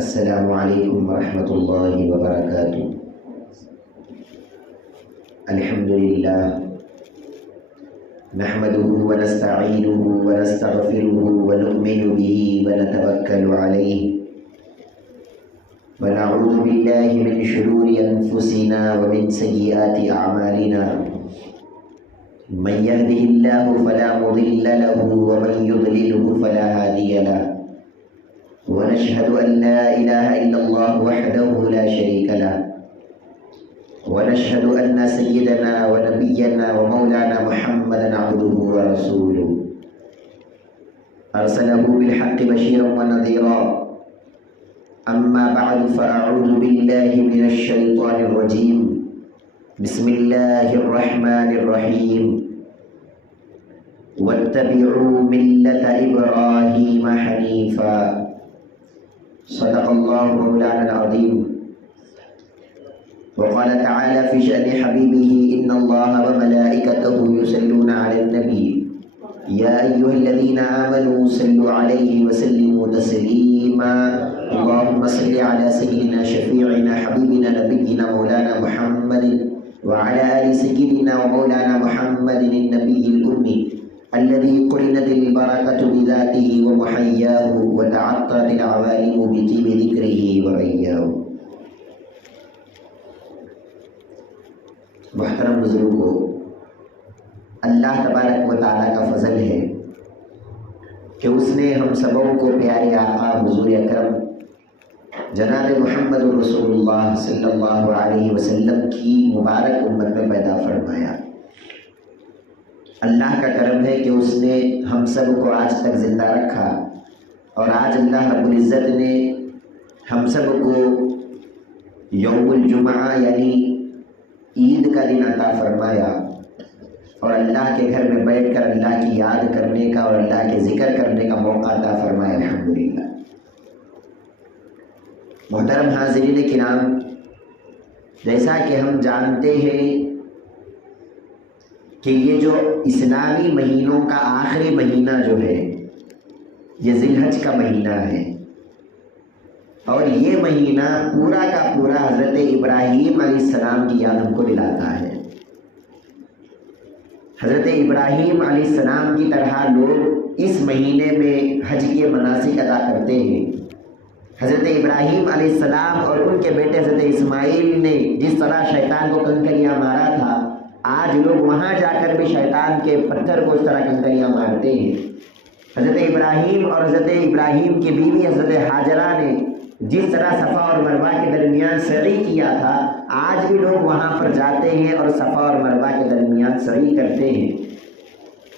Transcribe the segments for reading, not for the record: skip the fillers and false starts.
السلام علیکم ورحمۃ اللہ وبرکاتہ۔ الحمدللہ نحمده ونستعینه ونستغفره ونؤمن به ونتوکل علیہ ونعوذ باللہ من شرور انفسنا ومن سیئات اعمالنا من يهده اللہ فلا مضل له ومن يضلله فلا هادی له ونشهد أن لا إله إلا الله وحده لا شريك له ونشهد أن سيدنا ونبينا ومولانا محمدا عبده ورسوله أرسله بالحق بشيرا ونذيرا أما بعد فأعوذ بالله من الشيطان الرجيم بسم الله الرحمن الرحيم واتبعوا ملة إبراهيم حنيفا صدق الله مولانا العظيم وقال تعالى في شأن حبيبه إن الله وملائكته يصلون على النبي يا أيها الذين آمنوا صلوا عليه وسلموا تسليما اللهم صل على سيدنا شفيعنا حبيبنا نبينا مولانا محمد وعلى آل سيدنا ومولانا محمد النبي الأمي الذي قرنت البركة بذاته ومحياه وتعطرت العوالم بطيب ذكره ورياه۔ محترم بزرگوں، اللہ تبارک و تعالیٰ کا فضل ہے کہ اس نے ہم سبوں کو پیارے آقا حضور اکرم جناب محمد رسول اللہ صلی اللہ علیہ وسلم کی مبارک امت میں پیدا فرمایا۔ اللہ کا کرم ہے کہ اس نے ہم سب کو آج تک زندہ رکھا، اور آج اللہ رب العزت نے ہم سب کو یوم الجمعہ یعنی عید کا دن عطا فرمایا، اور اللہ کے گھر میں بیٹھ کر اللہ کی یاد کرنے کا اور اللہ کے ذکر کرنے کا موقع عطا فرمایا، الحمدللہ۔ محترم حاضرین کرام، جیسا کہ ہم جانتے ہیں کہ یہ جو اسلامی مہینوں کا آخری مہینہ جو ہے یہ ذی الحج کا مہینہ ہے، اور یہ مہینہ پورا کا پورا حضرت ابراہیم علیہ السلام کی یاد ہم کو دلاتا ہے۔ حضرت ابراہیم علیہ السلام کی طرح لوگ اس مہینے میں حج کے مناسک ادا کرتے ہیں۔ حضرت ابراہیم علیہ السلام اور ان کے بیٹے حضرت اسماعیل نے جس طرح شیطان کو کنکریاں مارا تھا، آج لوگ وہاں جا کر بھی شیطان کے پتھر کو اس طرح کنکریاں مارتے ہیں۔ حضرت ابراہیم اور حضرت ابراہیم کی بیوی حضرت حاجرہ نے جس طرح صفا اور مروہ کے درمیان سعی کیا تھا، آج بھی لوگ وہاں پر جاتے ہیں اور صفا اور مروہ کے درمیان سعی کرتے ہیں۔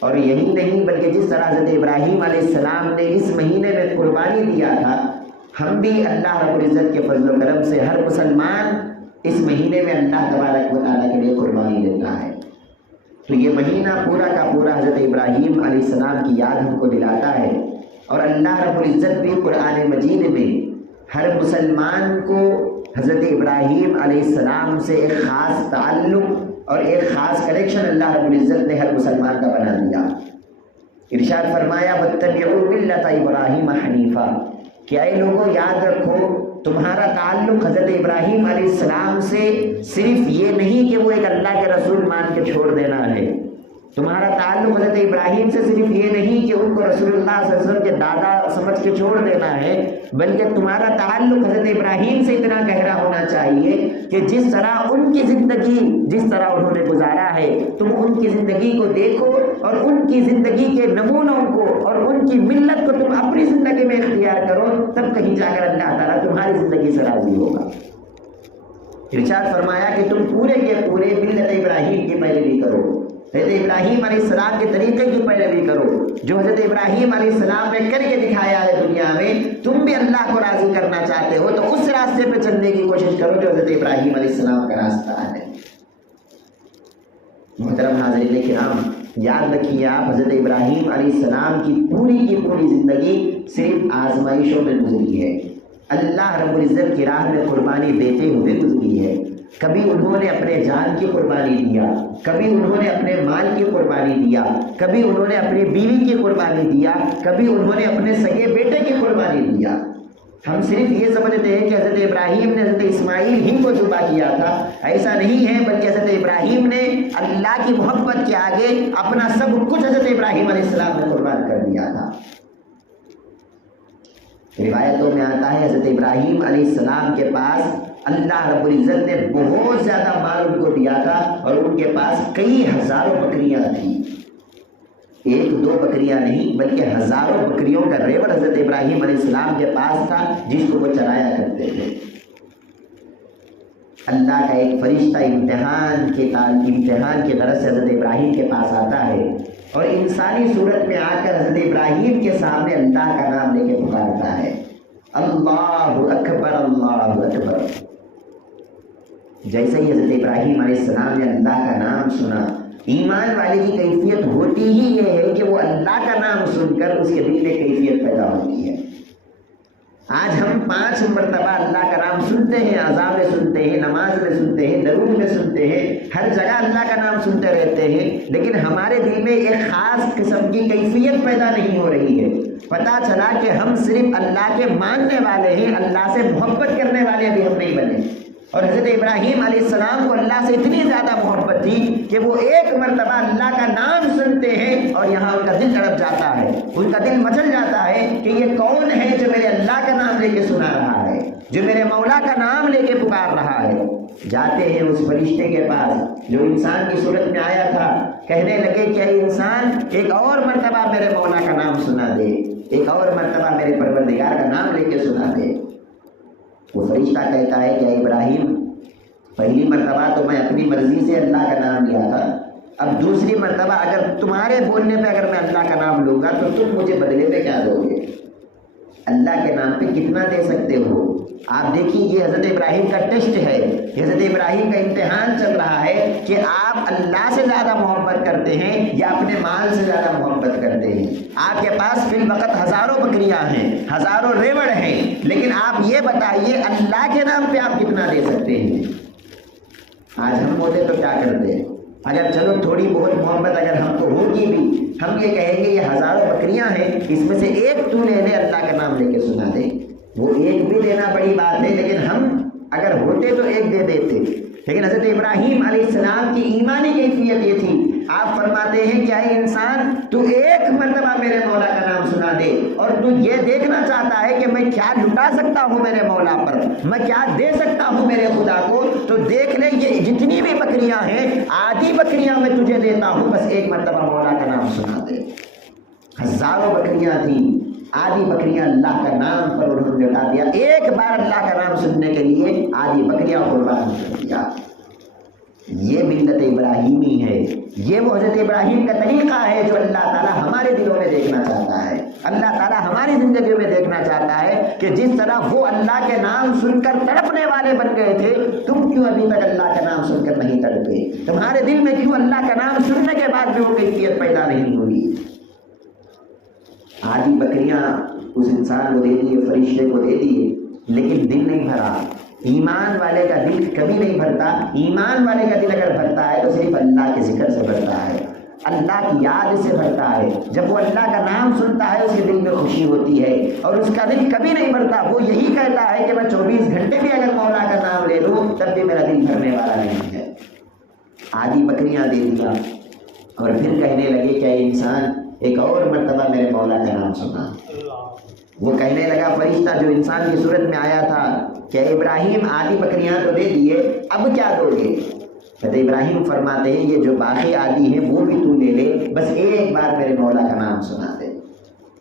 اور یہی نہیں بلکہ جس طرح حضرت ابراہیم علیہ السلام نے اس مہینے میں قربانی دیا تھا، ہم بھی اللہ رب العزت کے فضل و کرم سے ہر مسلمان اس مہینے میں اللہ تبارک و تعالیٰ کے لیے قربانی دیتا ہے۔ تو یہ مہینہ پورا کا پورا حضرت ابراہیم علیہ السلام کی یاد ہم کو دلاتا ہے، اور اللہ رب العزت بھی قرآن مجید میں ہر مسلمان کو حضرت ابراہیم علیہ السلام سے ایک خاص تعلق اور ایک خاص کنیکشن اللہ رب العزت نے ہر مسلمان کا بنا دیا۔ ارشاد فرمایا واتبعوا ملۃ ابراہیم حنیفا، کہ اے لوگوں یاد رکھو تمہارا تعلق حضرت ابراہیم علیہ السلام سے صرف یہ نہیں کہ وہ ایک اللہ کے رسول مان کے چھوڑ دینا ہے، تمہارا تعلق حضرت ابراہیم سے صرف یہ نہیں کہ ان کو رسول اللہ صلی اللہ علیہ وسلم کے دادا سمجھ کے چھوڑ دینا ہے، بلکہ تمہارا تعلق حضرت ابراہیم سے اتنا گہرا ہونا چاہیے کہ جس طرح ان کی زندگی جس طرح انہوں نے گزارا ہے تم ان کی زندگی کو دیکھو، اور ان کی زندگی کے نمونوں کو اور ان کی ملت کو تم اپنی زندگی میں اختیار کرو، تب کہیں جا کر اللہ تعالیٰ تمہاری زندگی سے راضی ہوگا۔ ارشاد فرمایا کہ تم پورے کے پورے ملت ابراہیم کی پیروی کرو، حضرت ابراہیم علیہ السلام کے طریقے کی پیروی کرو، جو حضرت ابراہیم علیہ السلام نے کر کے دکھایا ہے دنیا میں۔ تم بھی اللہ کو راضی کرنا چاہتے ہو تو اس راستے پہ چلنے کی کوشش کرو جو حضرت ابراہیم علیہ السلام کا راستہ ہے۔ محترم حاضرین کرام، یاد رکھیے آپ حضرت ابراہیم علیہ السلام کی پوری زندگی صرف آزمائشوں میں گزری ہے، اللہ رب العزت کی راہ میں قربانی دیتے ہوئے گزری ہے۔ کبھی انہوں نے اپنے جان کی قربانی دیا، کبھی انہوں نے اپنے مال کی قربانی دیا، کبھی انہوں نے اپنی بیوی کی قربانی دیا، کبھی انہوں نے اپنے سگے بیٹے کی قربانی دیا۔ ہم صرف یہ سمجھتے ہیں کہ حضرت ابراہیم نے حضرت اسماعیل ہی کو ذبح کیا تھا، ایسا نہیں ہے، بلکہ حضرت ابراہیم نے اللہ کی محبت کے آگے اپنا سب کچھ حضرت ابراہیم علیہ السلام نے قربان کر دیا تھا۔ روایتوں میں آتا ہے حضرت ابراہیم علیہ السلام کے پاس اللہ رب العزت نے بہت زیادہ مال ان کو دیا تھا، اور ان کے پاس کئی ہزاروں بکریاں تھیں، ایک دو بکریاں نہیں بلکہ ہزاروں بکریوں کا ریوڑ حضرت ابراہیم علیہ السلام کے پاس تھا، جس کو وہ چرایا کرتے تھے۔ اللہ کا ایک فرشتہ امتحان کے غرض سے حضرت ابراہیم کے پاس آتا ہے، اور انسانی صورت میں آ کر حضرت ابراہیم کے سامنے اللہ کا نام لے کے پکارتا ہے، اللہ اکبر اللہ اکبر۔ جیسے ہی حضرت ابراہیم علیہ السلام نے اللہ کا نام سنا، ایمان والے کی کیفیت ہوتی ہی یہ ہے کہ وہ اللہ کا نام سن کر اس کے دل میں کیفیت پیدا ہوتی ہے۔ آج ہم 5 مرتبہ اللہ کا نام سنتے ہیں، اذان میں سنتے ہیں، نماز میں سنتے ہیں، درود میں سنتے ہیں، ہر جگہ اللہ کا نام سنتے رہتے ہیں، لیکن ہمارے دل میں ایک خاص قسم کی کیفیت پیدا نہیں ہو رہی ہے۔ پتہ چلا کہ ہم صرف اللہ کے ماننے والے ہیں، اللہ سے محبت کرنے والے ابھی ہم نہیں بنے۔ اور حضرت ابراہیم علیہ السلام کو اللہ سے اتنی زیادہ محبت تھی کہ وہ ایک مرتبہ اللہ کا نام سنتے ہیں اور یہاں ان کا دل تڑپ جاتا ہے، ان کا دل مچل جاتا ہے کہ یہ کون ہے جو میرے اللہ کا نام لے کے سنا رہا ہے، جو میرے مولا کا نام لے کے پکار رہا ہے۔ جاتے ہیں اس فرشتے کے پاس جو انسان کی صورت میں آیا تھا، کہنے لگے کہ اے انسان ایک اور مرتبہ میرے مولا کا نام سنا دے، ایک اور مرتبہ میرے پروردگار کا نام لے کے سنا دے۔ وہ فرشتہ کہتا ہے کہ اے ابراہیم، پہلی مرتبہ تو میں اپنی مرضی سے اللہ کا نام لیا تھا، اب دوسری مرتبہ اگر تمہارے بولنے پہ اگر میں اللہ کا نام لوں گا تو تم مجھے بدلے پہ کیا دو گے؟ اللہ کے نام پہ کتنا دے سکتے ہو؟ آپ دیکھیے یہ حضرت ابراہیم کا ٹیسٹ ہے، حضرت ابراہیم کا امتحان چل رہا ہے کہ آپ اللہ سے زیادہ محبت کرتے ہیں یا اپنے مال سے زیادہ محبت کرتے ہیں۔ آپ کے پاس فی الوقت ہزاروں بکریاں ہیں، ہزاروں ریوڑ ہیں، لیکن آپ یہ بتائیے اللہ کے نام پہ آپ کتنا دے سکتے ہیں؟ آج ہم ہوتے تو کیا کرتے ہیں؟ اگر چلو تھوڑی بہت محبت اگر ہم کو ہوگی بھی، ہم یہ کہیں گے یہ ہزاروں بکریاں ہیں، اس میں سے ایک تو لے لے، اللہ کا نام لے کے سنا دے۔ وہ ایک بھی لینا بڑی بات ہے، لیکن ہم اگر ہوتے تو ایک دے دیتے۔ لیکن حضرت ابراہیم علیہ السلام کی ایمانی کیفیت یہ تھی، آپ فرماتے ہیں کہ اے انسان تو ایک مرتبہ میرے مولا کا نام سنا دے، اور تو یہ دیکھنا چاہتا ہے کہ میں کیا لٹا سکتا ہوں میرے مولا پر، میں کیا دے سکتا ہوں میرے خدا کو، تو دیکھ لے یہ جتنی بھی بکریاں ہیں آدھی بکریاں میں تجھے دیتا ہوں، بس ایک مرتبہ مولا کا نام سنا دے۔ ہزاروں بکریاں تھیں، آدھی بکریاں اللہ کا نام پر انہوں نے لٹا دیا، ایک بار اللہ کا نام سننے کے لیے آدھی بکریاں قربان کر دیا۔ یہ ملت ابراہیمی ہے، یہ وہ حضرت ابراہیم کا طریقہ ہے جو اللہ تعالیٰ ہمارے دلوں میں دیکھنا چاہتا ہے۔ اللہ تعالیٰ ہماری زندگیوں میں دیکھنا چاہتا ہے کہ جس طرح وہ اللہ کے نام سن کر تڑپنے والے بن گئے تھے، تم کیوں ابھی تک اللہ کا نام سن کر نہیں تڑپے؟ تمہارے دل میں کیوں اللہ کا نام سننے کے بعد بھی وہ کیفیت پیدا نہیں ہوئی؟ آدھی بکریاں اس انسان کو دے دیے، فرشتے کو دے دیے، لیکن دل نہیں بھرا۔ ایمان والے کا دل کبھی نہیں بھرتا، ایمان والے کا دل اگر بھرتا ہے تو صرف اللہ کے ذکر سے بھرتا ہے، اللہ کی یاد سے بھرتا ہے۔ جب وہ اللہ کا نام سنتا ہے اس کے دل میں خوشی ہوتی ہے، اور اس کا دل کبھی نہیں بھرتا، وہ یہی کہتا ہے کہ میں 24 گھنٹے بھی اگر مولا کا نام لے لوں تب بھی میرا دل بھرنے والا نہیں ہے۔ آدھی بکریاں دے دیا اور پھر کہنے لگے کہ اے انسان ایک اور مرتبہ میرے مولا کا نام سنا۔ وہ کہنے لگا فرشتہ جو انسان کی صورت میں آیا تھا کہ ابراہیم آدھی بکریاں تو دے دیے، اب کیا دو گے؟ حضرت ابراہیم فرماتے ہیں یہ جو باقی آدھی ہیں وہ بھی تو لے لے، بس ایک بار میرے مولا کا نام سنا دے۔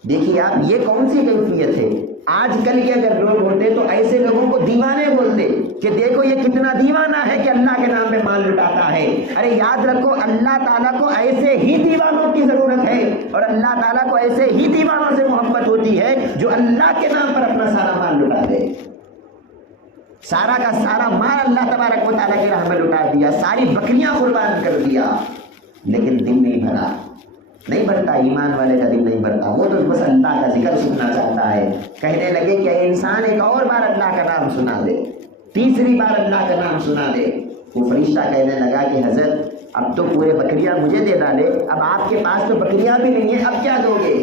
دیکھیے آپ یہ کون سی کیفیت ہے؟ آج کل کے اگر لوگ ہوتے تو ایسے لوگوں کو دیوانے بولتے کہ دیکھو یہ کتنا دیوانہ ہے کہ اللہ کے نام پہ مال لٹاتا ہے۔ ارے یاد رکھو اللہ تعالیٰ کو ایسے ہی دیوانوں کی ضرورت ہے، اور اللہ تعالیٰ کو ایسے ہی دیوانوں سے محبت ہوتی ہے جو اللہ کے نام پر اپنا سارا مال لٹا دے۔ سارا کا سارا مال اللہ تبارک و تعالیٰ کی راہ میں لٹا دیا، ساری بکریاں قربان کر دیا، لیکن دل نہیں بھرا، نہیں بھرتا۔ ایمان والے کا دل نہیں بھرتا، وہ تو بس اللہ کا ذکر سننا چاہتا ہے۔ کہنے لگے کہ انسان ایک اور بار اللہ کا نام سنا دے، تیسری بار اللہ کا نام سنا دے۔ وہ فرشتہ کہنے لگا کہ حضرت اب تو پورے بکریاں مجھے دے ڈالے، اب آپ کے پاس تو بکریاں بھی نہیں ہیں، اب کیا دو گے؟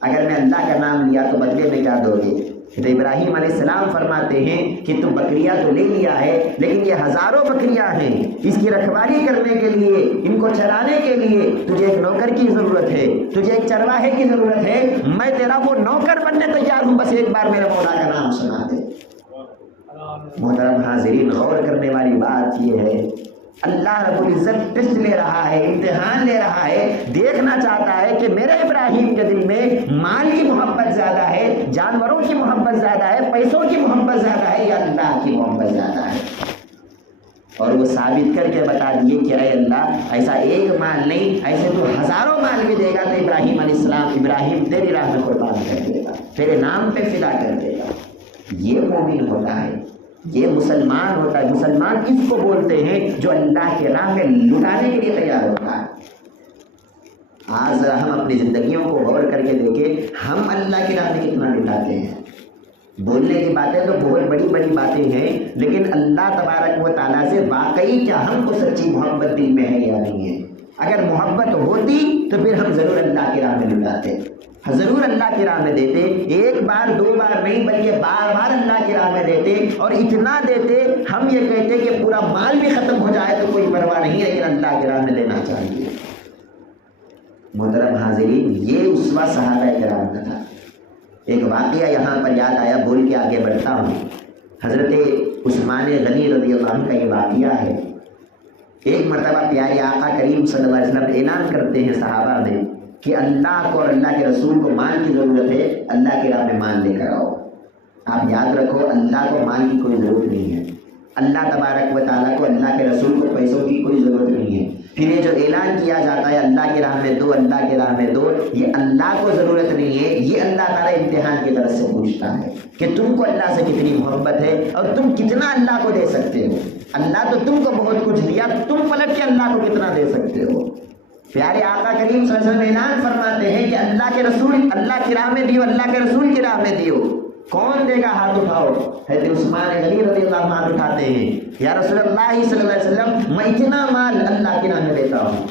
اگر میں اللہ کا نام لیا تو بدلے میں کیا دو گے؟ تو ابراہیم علیہ السلام فرماتے ہیں کہ تو بکریاں تو لے لیا ہے لیکن یہ ہزاروں بکریاں ہیں، اس کی رکھوالی کرنے کے لیے، ان کو چرانے کے لیے تجھے ایک نوکر کی ضرورت ہے، تجھے ایک چرواہے کی ضرورت ہے، میں تیرا وہ نوکر بننے تیار ہوں، بس ایک بار میرے مولا کا نام سنا دے۔ محترم حاضرین، غور کرنے والی بات یہ ہے، اللہ رب العزت ٹیسٹ لے رہا ہے، امتحان لے رہا ہے، دیکھنا چاہتا ہے کہ میرے ابراہیم کے دل میں مال کی محبت زیادہ ہے، جانوروں کی محبت زیادہ ہے، پیسوں کی محبت زیادہ ہے، یا اللہ کی محبت زیادہ ہے؟ اور وہ ثابت کر کے بتا دیے کہ اے اللہ، ایسا ایک مال نہیں، ایسے تو ہزاروں مال بھی دے گا تو ابراہیم علیہ السلام، ابراہیم تیری راہ میں قربان کر دے گا، تیرے نام پہ فدا کر دے گا۔ یہ مومن ہوتا ہے، یہ مسلمان ہوتا ہے۔ مسلمان اس کو بولتے ہیں جو اللہ کے راہ میں لٹانے کے لیے تیار ہوتا ہے۔ آج ذرا ہم اپنی زندگیوں کو غور کر کے دیکھیں، ہم اللہ کی راہ میں کتنا لٹاتے ہیں۔ بولنے کی باتیں تو بہت بڑی بڑی باتیں ہیں، لیکن اللہ تبارک و تعالیٰ سے واقعی کیا ہم کو سچی محبت دل میں ہے یا نہیں ہے؟ اگر محبت ہوتی تو پھر ہم ضرور اللہ کی راہ میں لٹاتے، ضرور اللہ کی راہ میں دیتے، ایک بار دو بار نہیں بلکہ بار بار اللہ کی راہ میں دیتے، اور اتنا دیتے ہم یہ کہتے کہ پورا مال بھی ختم ہو جائے تو کوئی پرواہ نہیں ہے، لیکن اللہ کی راہ میں دینا چاہیے۔ محترم حاضرین، یہ اسوہ صحابہ کرام کا تھا۔ ایک واقعہ یہاں پر یاد آیا، بول کے آگے بڑھتا ہوں۔ حضرت عثمان غنی رضی اللہ عنہ کا یہ واقعہ ہے۔ ایک مرتبہ پیارے آقا کریم صلی اللہ علیہ وسلم اعلان کرتے ہیں صحابہ میں کہ اللہ کو اور اللہ کے رسول کو مال کی ضرورت ہے، اللہ کی راہ میں مال لے کر آؤ۔ آپ یاد رکھو، اللہ کو مال کی کوئی ضرورت نہیں ہے، اللہ تبارک و تعالیٰ کو، اللہ کے رسول کو پیسوں کی کوئی ضرورت نہیں ہے۔ پھر یہ جو اعلان کیا جاتا ہے اللہ کی راہ میں دو، اللہ کی راہ میں دو، یہ اللہ کو ضرورت نہیں ہے، یہ اللہ تعالیٰ امتحان کی طرف سے پوچھتا ہے کہ تم کو اللہ سے کتنی محبت ہے اور تم کتنا اللہ کو دے سکتے ہو۔ اللہ تو تم کو بہت کچھ دیا، تم پلٹ کے اللہ کو کتنا دے سکتے ہو؟ پیارے آقا کریم صلی اللہ علیہ وسلم اعلان فرماتے ہیں کہ اللہ کے رسول اللہ کی راہ میں دیو، اللہ کے رسول کی راہ میں دیو۔ کون دے گا؟ ہاتھ اٹھاؤ۔ حضرت عثمان غنی رضی اللہ عنہ ہاتھ اٹھاتے ہیں، یا رسول اللہ صلی اللہ علیہ وسلم، میں اتنا مال اللہ کی راہ میں دیتا ہوں۔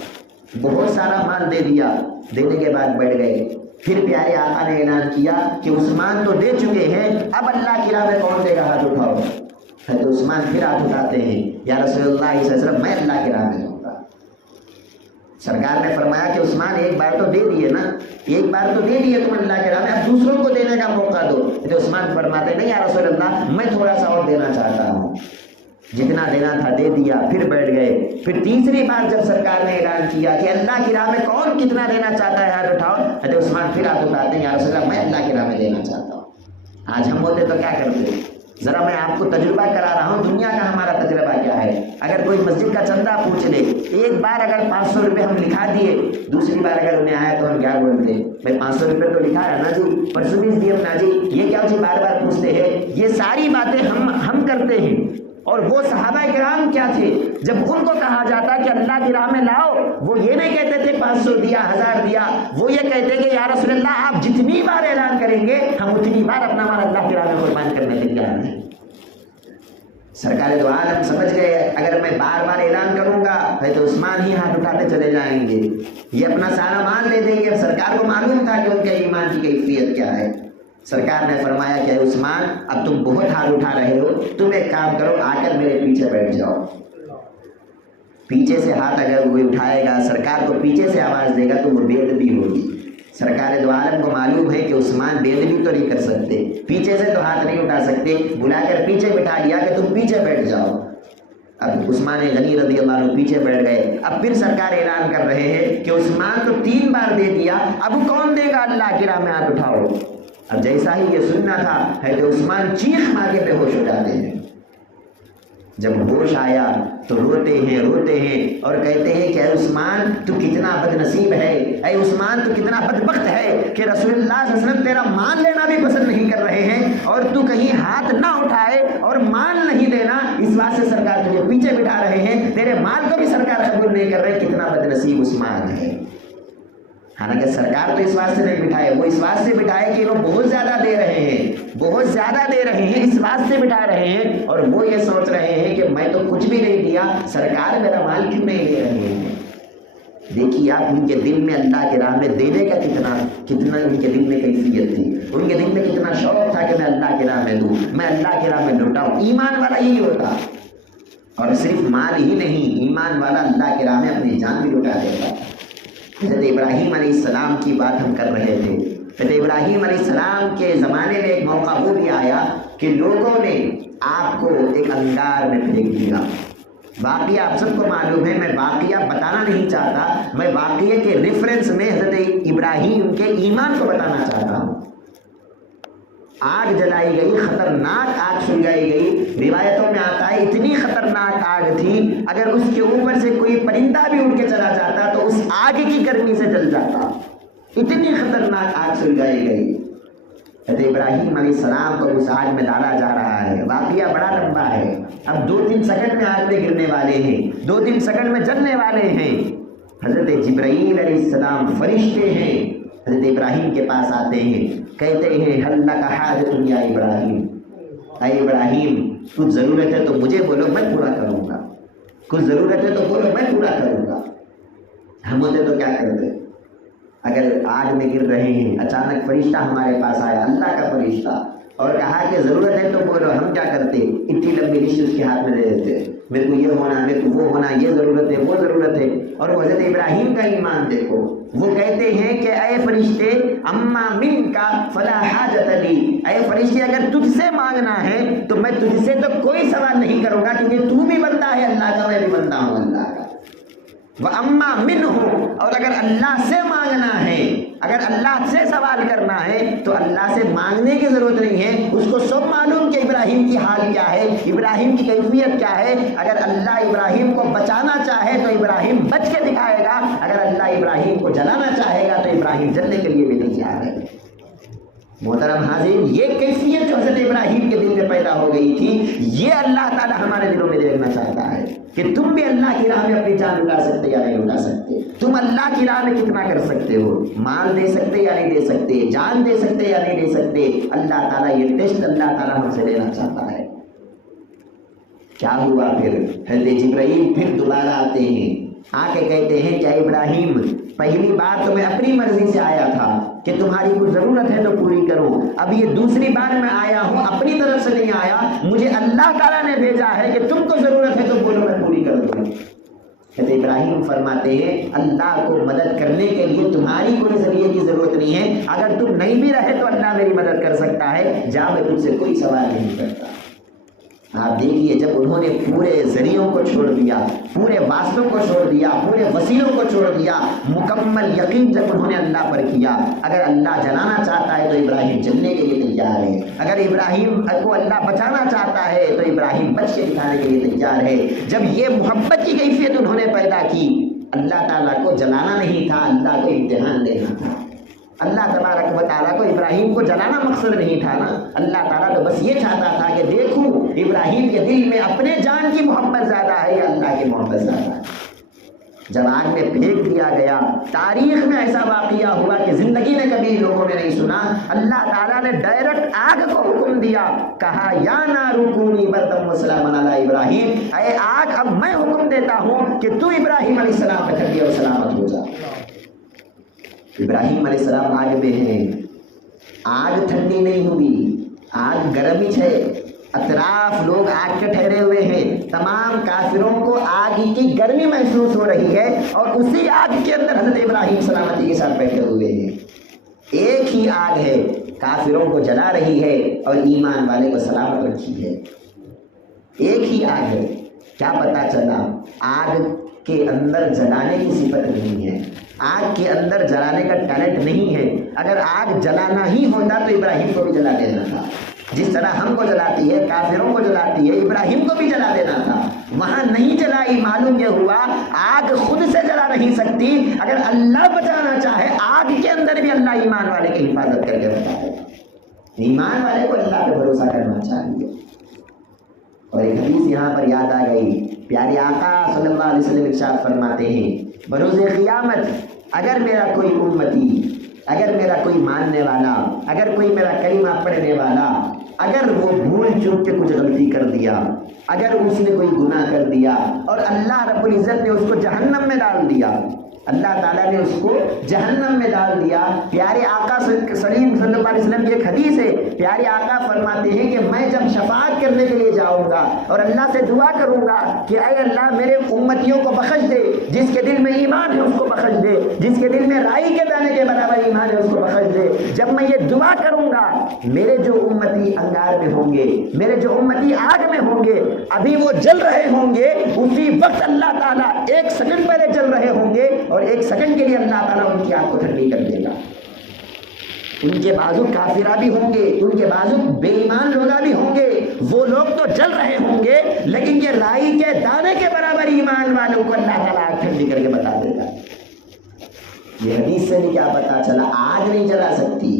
بہت سارا مال دے دیا، دینے کے بعد بیٹھ گئے۔ پھر پیارے آقا نے اعلان کیا کہ عثمان تو دے چکے ہیں، اب اللہ کی راہ میں کون دے گا؟ ہاتھ اٹھاؤ۔ حضرت عثمان پھر ہاتھ اٹھاتے ہیں، یا رسول اللہ صلی اللہ علیہ وسلم، میں اللہ کی راہ میں دوں گا۔ سرکار نے فرمایا کہ عثمان ایک بار تو دے دیے نا، ایک بار تو دے دیے تم اللہ کے راہ میں، اب دوسروں کو دینے کا موقع دو۔ تو عثمان فرماتے نہیں یا رسول اللہ، میں تھوڑا سا اور دینا چاہتا ہوں۔ جتنا دینا تھا دے دیا، پھر بیٹھ گئے۔ پھر تیسری بار جب سرکار نے اعلان کیا کہ اللہ کی راہ میں کون کتنا دینا چاہتا ہے ہاتھ اٹھاؤ، حضرت عثمان پھر ہاتھ اٹھاتے ہیں، یا رسول اللہ، میں اللہ کی راہ میں دینا چاہتا ہوں۔ آج ہم ہوتے تو کیا کرتے؟ ذرا میں آپ کو تجربہ کرا رہا ہوں، دنیا کا ہمارا تجربہ کیا ہے۔ اگر کوئی مسجد کا چندہ پوچھ لے، ایک بار اگر 500 روپے ہم لکھا دیے، دوسری بار اگر انہیں آیا تو ہم کیا بولتے؟ بھائی 500 روپے تو لکھا ہے نا جی، پرسوں بھی دیا نا جی، یہ کیا جی بار بار پوچھتے ہیں؟ یہ ساری باتیں ہم کرتے ہیں۔ اور وہ صحابہ کرام کیا تھے؟ جب ان کو کہا جاتا کہ اللہ کی راہ میں لاؤ، وہ یہ نہیں کہتے تھے 500 دیا، 1000 دیا، وہ یہ کہتے کہ یا رسول اللہ، آپ جتنی بار اعلان کریں گے ہم اتنی بار اپنا مال اللہ کی راہ میں قربان کرنے کے تیار ہیں۔ سرکار دو عالم سمجھ گئے اگر میں بار بار اعلان کروں گا تو عثمان ہی ہاتھ اٹھاتے چلے جائیں گے، یہ اپنا سارا مال دے دیں گے۔ سرکار کو معلوم تھا کہ ان کے ایمان کی کیفیت کیا ہے۔ سرکار نے فرمایا کہ عثمان، اب تم بہت ہاتھ اٹھا رہے ہو، تم ایک کام کرو، آ کر میرے پیچھے بیٹھ جاؤ۔ پیچھے سے ہاتھ اگر کوئی اٹھائے گا، سرکار کو پیچھے سے آواز دے گا تو وہ بے ادبی ہوگی۔ سرکار دو عالم کو معلوم ہے کہ عثمان بے ادبی تو نہیں کر سکتے، پیچھے سے تو ہاتھ نہیں اٹھا سکتے، بلا کر پیچھے بٹھا لیا کہ تم پیچھے بیٹھ جاؤ۔ اب عثمان غنی رضی اللہ عنہ پیچھے بیٹھ گئے۔ اب پھر سرکار اعلان کر رہے ہیں کہ عثمان تو 3 بار دے دیا، اب کون دے گا؟ اللہ کی راہ میں ہاتھ اٹھاؤ۔ اب جیسا ہی یہ سننا تھا حضرت عثمان چیخ مار کے بے ہوش ہو جاتے ہیں۔ جب ہوش آیا تو روتے ہیں اور کہتے ہیں کہ اے عثمان تو کتنا بد نصیب ہے، اے عثمان تو کتنا بدبخت ہے کہ رسول اللہ صلی اللہ علیہ وسلم تیرا مال لینا بھی پسند نہیں کر رہے ہیں، اور تو کہیں ہاتھ نہ اٹھائے اور مال نہیں دینا، اس بات سے سرکار تجھے پیچھے بٹھا رہے ہیں، تیرے مال کو بھی سرکار قبول نہیں کر رہے۔ کتنا بد نصیب عثمان ہے۔ حالانکہ سرکار تو اس بات سے نہیں بٹھائے، وہ اس بات سے بٹھائے کہ وہ بہت زیادہ دے رہے ہیں، اس بات سے بٹھا رہے ہیں، اور وہ یہ سوچ رہے ہیں کہ میں تو کچھ بھی نہیں دیا، سرکار میرا مال کیوں نہیں لے رہے ہیں۔ دیکھیے آپ ان کے دل میں اللہ کے راہ میں دینے کا کتنا ان کے دل میں کیفیت تھی، ان کے دل میں کتنا شوق تھا کہ میں اللہ کے راہ میں دوں، میں اللہ کے راہ میں لٹاؤں۔ ایمان والا یہی ہوتا، اور صرف مال ہی نہیں، ایمان والا اللہ کے راہ میں اپنی جان بھی لٹا دیتا۔ حضرت ابراہیم علیہ السلام کی بات ہم کر رہے تھے۔ حضرت ابراہیم علیہ السلام کے زمانے میں ایک موقع وہ بھی آیا کہ لوگوں نے آپ کو ایک انگار میں پھینک دیا۔ واقعہ آپ سب کو معلوم ہے، میں واقعہ بتانا نہیں چاہتا، میں واقعے کے ریفرنس میں حضرت ابراہیم کے ایمان کو بتانا چاہتا ہوں۔ آگ جلائی گئی، خطرناک آگ سلگائی گئی، روایتوں میں آتا ہے اتنی خطرناک آگ تھی اگر اس کے اوپر سے کوئی پرندہ بھی اڑ کے چلا جاتا تو اس آگ کی گرمی سے جل جاتا، اتنی خطرناک آگ سلگائی گئی۔ حضرت ابراہیم علیہ السلام کو اس آگ میں ڈالا جا رہا ہے، واقعہ بڑا لمبا ہے، اب 2-3 سیکنڈ میں آگ میں گرنے والے ہیں، 2-3 سیکنڈ میں جلنے والے ہیں۔ حضرت جبرائیل علیہ السلام فرشتے ہیں، حضرت ابراہیم کے پاس آتے ہیں، کہتے ہیں حل لک حاجۃ یا ابراہیم، اے ابراہیم کچھ ضرورت ہے تو مجھے بولو، میں پورا کروں گا، کچھ ضرورت ہے تو بولو، میں پورا کروں گا۔ ہم ہوتے تو کیا کرتے؟ اگر آگ میں گر رہے ہیں، اچانک فرشتہ ہمارے پاس آیا، اللہ کا فرشتہ، اور کہا کہ ضرورت ہے تو بولو، ہم کیا کرتے؟ اتنی لمبی لسٹ اس کے ہاتھ میں دے دیتے، میرے کو یہ ہونا، میرے کو وہ ہونا، یہ ضرورت ہے، وہ ضرورت ہے۔ اور وہ حضرت ابراہیم کا ایمان دیکھو، وہ کہتے ہیں کہ اے فرشتے اما من کا فلا حاجت لی، اے فرشتے اگر تجھ سے مانگنا ہے تو میں تجھ سے تو کوئی سوال نہیں کروں گا، کیونکہ تو بھی بندہ ہے اللہ کا، میں بھی بندہ ہوں اللہ کا۔ وَأَمَّا مِنْهُ، اور اگر اللہ سے مانگنا ہے، اگر اللہ سے سوال کرنا ہے تو اللہ سے مانگنے کی ضرورت نہیں ہے، اس کو سب معلوم کہ ابراہیم کی حال کیا ہے، ابراہیم کی کیفیت کیا ہے۔ اگر اللہ ابراہیم کو بچانا چاہے تو ابراہیم بچ کے دکھائے گا، اگر اللہ ابراہیم کو جلانا چاہے گا تو ابراہیم جلنے کے لیے بھی تیار ہے۔ محترم حاضرین، یہ کیفیت جو حضرت ابراہیم کے دل میں پیدا ہو گئی تھی، یہ اللہ تعالی ہمارے دلوں میں دیکھنا چاہتا ہے کہ تم بھی اللہ کی راہ میں اپنی جان لٹا سکتے یا نہیں لٹا سکتے، تم اللہ کی راہ میں کتنا کر سکتے ہو، مال دے سکتے یا نہیں دے سکتے، جان دے سکتے یا نہیں دے سکتے۔ اللہ تعالیٰ یہ ٹیسٹ اللہ تعالیٰ ہم سے لینا چاہتا ہے۔ کیا ہوا پھر؟ حضرت جبرائیل پھر دوبارہ آتے ہیں، آ کے کہتے ہیں کہ ابراہیم پہلی بار تو میں اپنی مرضی سے آیا تھا کہ تمہاری کوئی ضرورت ہے تو پوری کرو، اب یہ دوسری بار میں آیا ہوں، اپنی طرف سے نہیں آیا، مجھے اللہ تعالیٰ نے بھیجا ہے کہ تم کو ضرورت ہے تو بولو، میں پوری کر دوں۔ حضرت ابراہیم فرماتے ہیں اللہ کو مدد کرنے کے لیے تمہاری کوئی ذریعے کی ضرورت نہیں ہے، اگر تم نہیں بھی رہے تو اللہ میری مدد کر سکتا ہے، جا میں تم سے کوئی سوال نہیں کرتا۔ آپ دیکھیے جب انہوں نے پورے ذریعوں کو چھوڑ دیا، پورے واسطوں کو چھوڑ دیا، پورے وسیلوں کو چھوڑ دیا، مکمل یقین جب انہوں نے اللہ پر کیا، اگر اللہ جلانا چاہتا ہے تو ابراہیم جلنے کے لیے تیار ہے، اگر ابراہیم کو اللہ بچانا چاہتا ہے تو ابراہیم بچ کے دکھانے کے لیے تیار ہے۔ جب یہ محبت کی کیفیت انہوں نے پیدا کی، اللہ تعالیٰ کو جلانا نہیں تھا، اللہ کو امتحان لینا تھا۔ اللہ تبارک و تعالیٰ کو ابراہیم کو جلانا مقصد نہیں تھا نا، اللہ تعالیٰ تو بس یہ چاہتا تھا کہ دیکھوں ابراہیم کے دل میں اپنے جان کی محبت زیادہ ہے یا اللہ کی محبت زیادہ ہے۔ جب آگ میں پھینک دیا گیا، تاریخ میں ایسا واقعہ ہوا کہ زندگی میں کبھی لوگوں نے نہیں سنا، اللہ تعالیٰ نے ڈائریکٹ آگ کو حکم دیا، کہا یا نار کونی بردم وسلاما علی ابراہیم، اے آگ اب میں حکم دیتا ہوں کہ تو ابراہیم علیہ السلام پہ ٹھنڈی اور سلامت ہو جا۔ ابراہیم علیہ السلام آگ میں ہیں، آگ ٹھنڈی نہیں ہوئی، آگ گرم ہی ہے، اطراف لوگ آگ کے ٹھہرے ہوئے ہیں، تمام کافروں کو آگ کی گرمی محسوس ہو رہی ہے، اور اسی آگ کے اندر حضرت ابراہیم سلامتی کے ساتھ بیٹھے ہوئے ہیں۔ ایک ہی آگ ہے، کافروں کو جلا رہی ہے اور ایمان والے کو سلامت رکھی ہے، ایک ہی آگ ہے۔ کیا پتا چلا؟ آگ کے اندر جلانے کی صفت نہیں ہے، آگ کے اندر جلانے کا ٹیلنٹ نہیں ہے۔ اگر آگ جلانا ہی ہوتا تو ابراہیم کو بھی جلا دینا تھا، جس طرح ہم کو جلاتی ہے، کافروں کو جلاتی ہے، ابراہیم کو بھی جلا دینا تھا۔ وہاں نہیں جلائی، معلوم یہ ہوا آگ خود سے جلا نہیں سکتی، اگر اللہ بچانا چاہے آگ کے اندر بھی اللہ ایمان والے کی حفاظت کر کے بتائے۔ ایمان والے کو اللہ پہ بھروسہ کرنا چاہیے۔ اور ایک حدیث یہاں پر یاد آ گئی، پیارے آقا صلی اللہ علیہ وسلم ارشاد فرماتے ہیں بروز قیامت اگر میرا کوئی امتی، اگر میرا کوئی ماننے والا، اگر کوئی میرا کلمہ پڑھنے والا، اگر وہ بھول چوک کے کچھ غلطی کر دیا، اگر اس نے کوئی گناہ کر دیا اور اللہ رب العزت نے اس کو جہنم میں ڈال دیا، اللہ تعالیٰ نے اس کو جہنم میں ڈال دیا۔ پیارے آقا سلیم صلی اللہ علیہ وسلم کی ایک حدیث ہے، پیارے آقا فرماتے ہیں کہ میں جب شفاعت کرنے کے لیے جاؤں گا اور اللہ سے دعا کروں گا کہ اے اللہ میرے امتیوں کو بخش دے، جس کے دل میں ایمان ہے اس کو بخش دے، جس کے دل میں رائی کے دانے کے برابر ایمان ہے اس کو بخش دے، جب میں یہ دعا کروں گا میرے جو امتی انگار میں ہوں گے، میرے جو امتی آگ میں ہوں گے، ابھی وہ جل رہے ہوں گے، اسی وقت اللہ تعالیٰ ایک سیکنڈ پہلے جل رہے ہوں گے اور ایک سیکنڈ کے لیے اللہ تعالیٰ ان کی آگ کو ٹھنڈی کر دے گا۔ ان کے بازو کافرہ بھی ہوں گے، ان کے بازو بے ایمان لوگا بھی ہوں گے، وہ لوگ تو جل رہے ہوں گے، لیکن یہ رائی کے دانے کے برابر ایمان والوں کو اللہ تعالیٰ آگ ٹھنڈی کر کے بتا دے گا۔ یہ حدیث سے بھی کیا پتا چلا؟ آگ نہیں جلا سکتی۔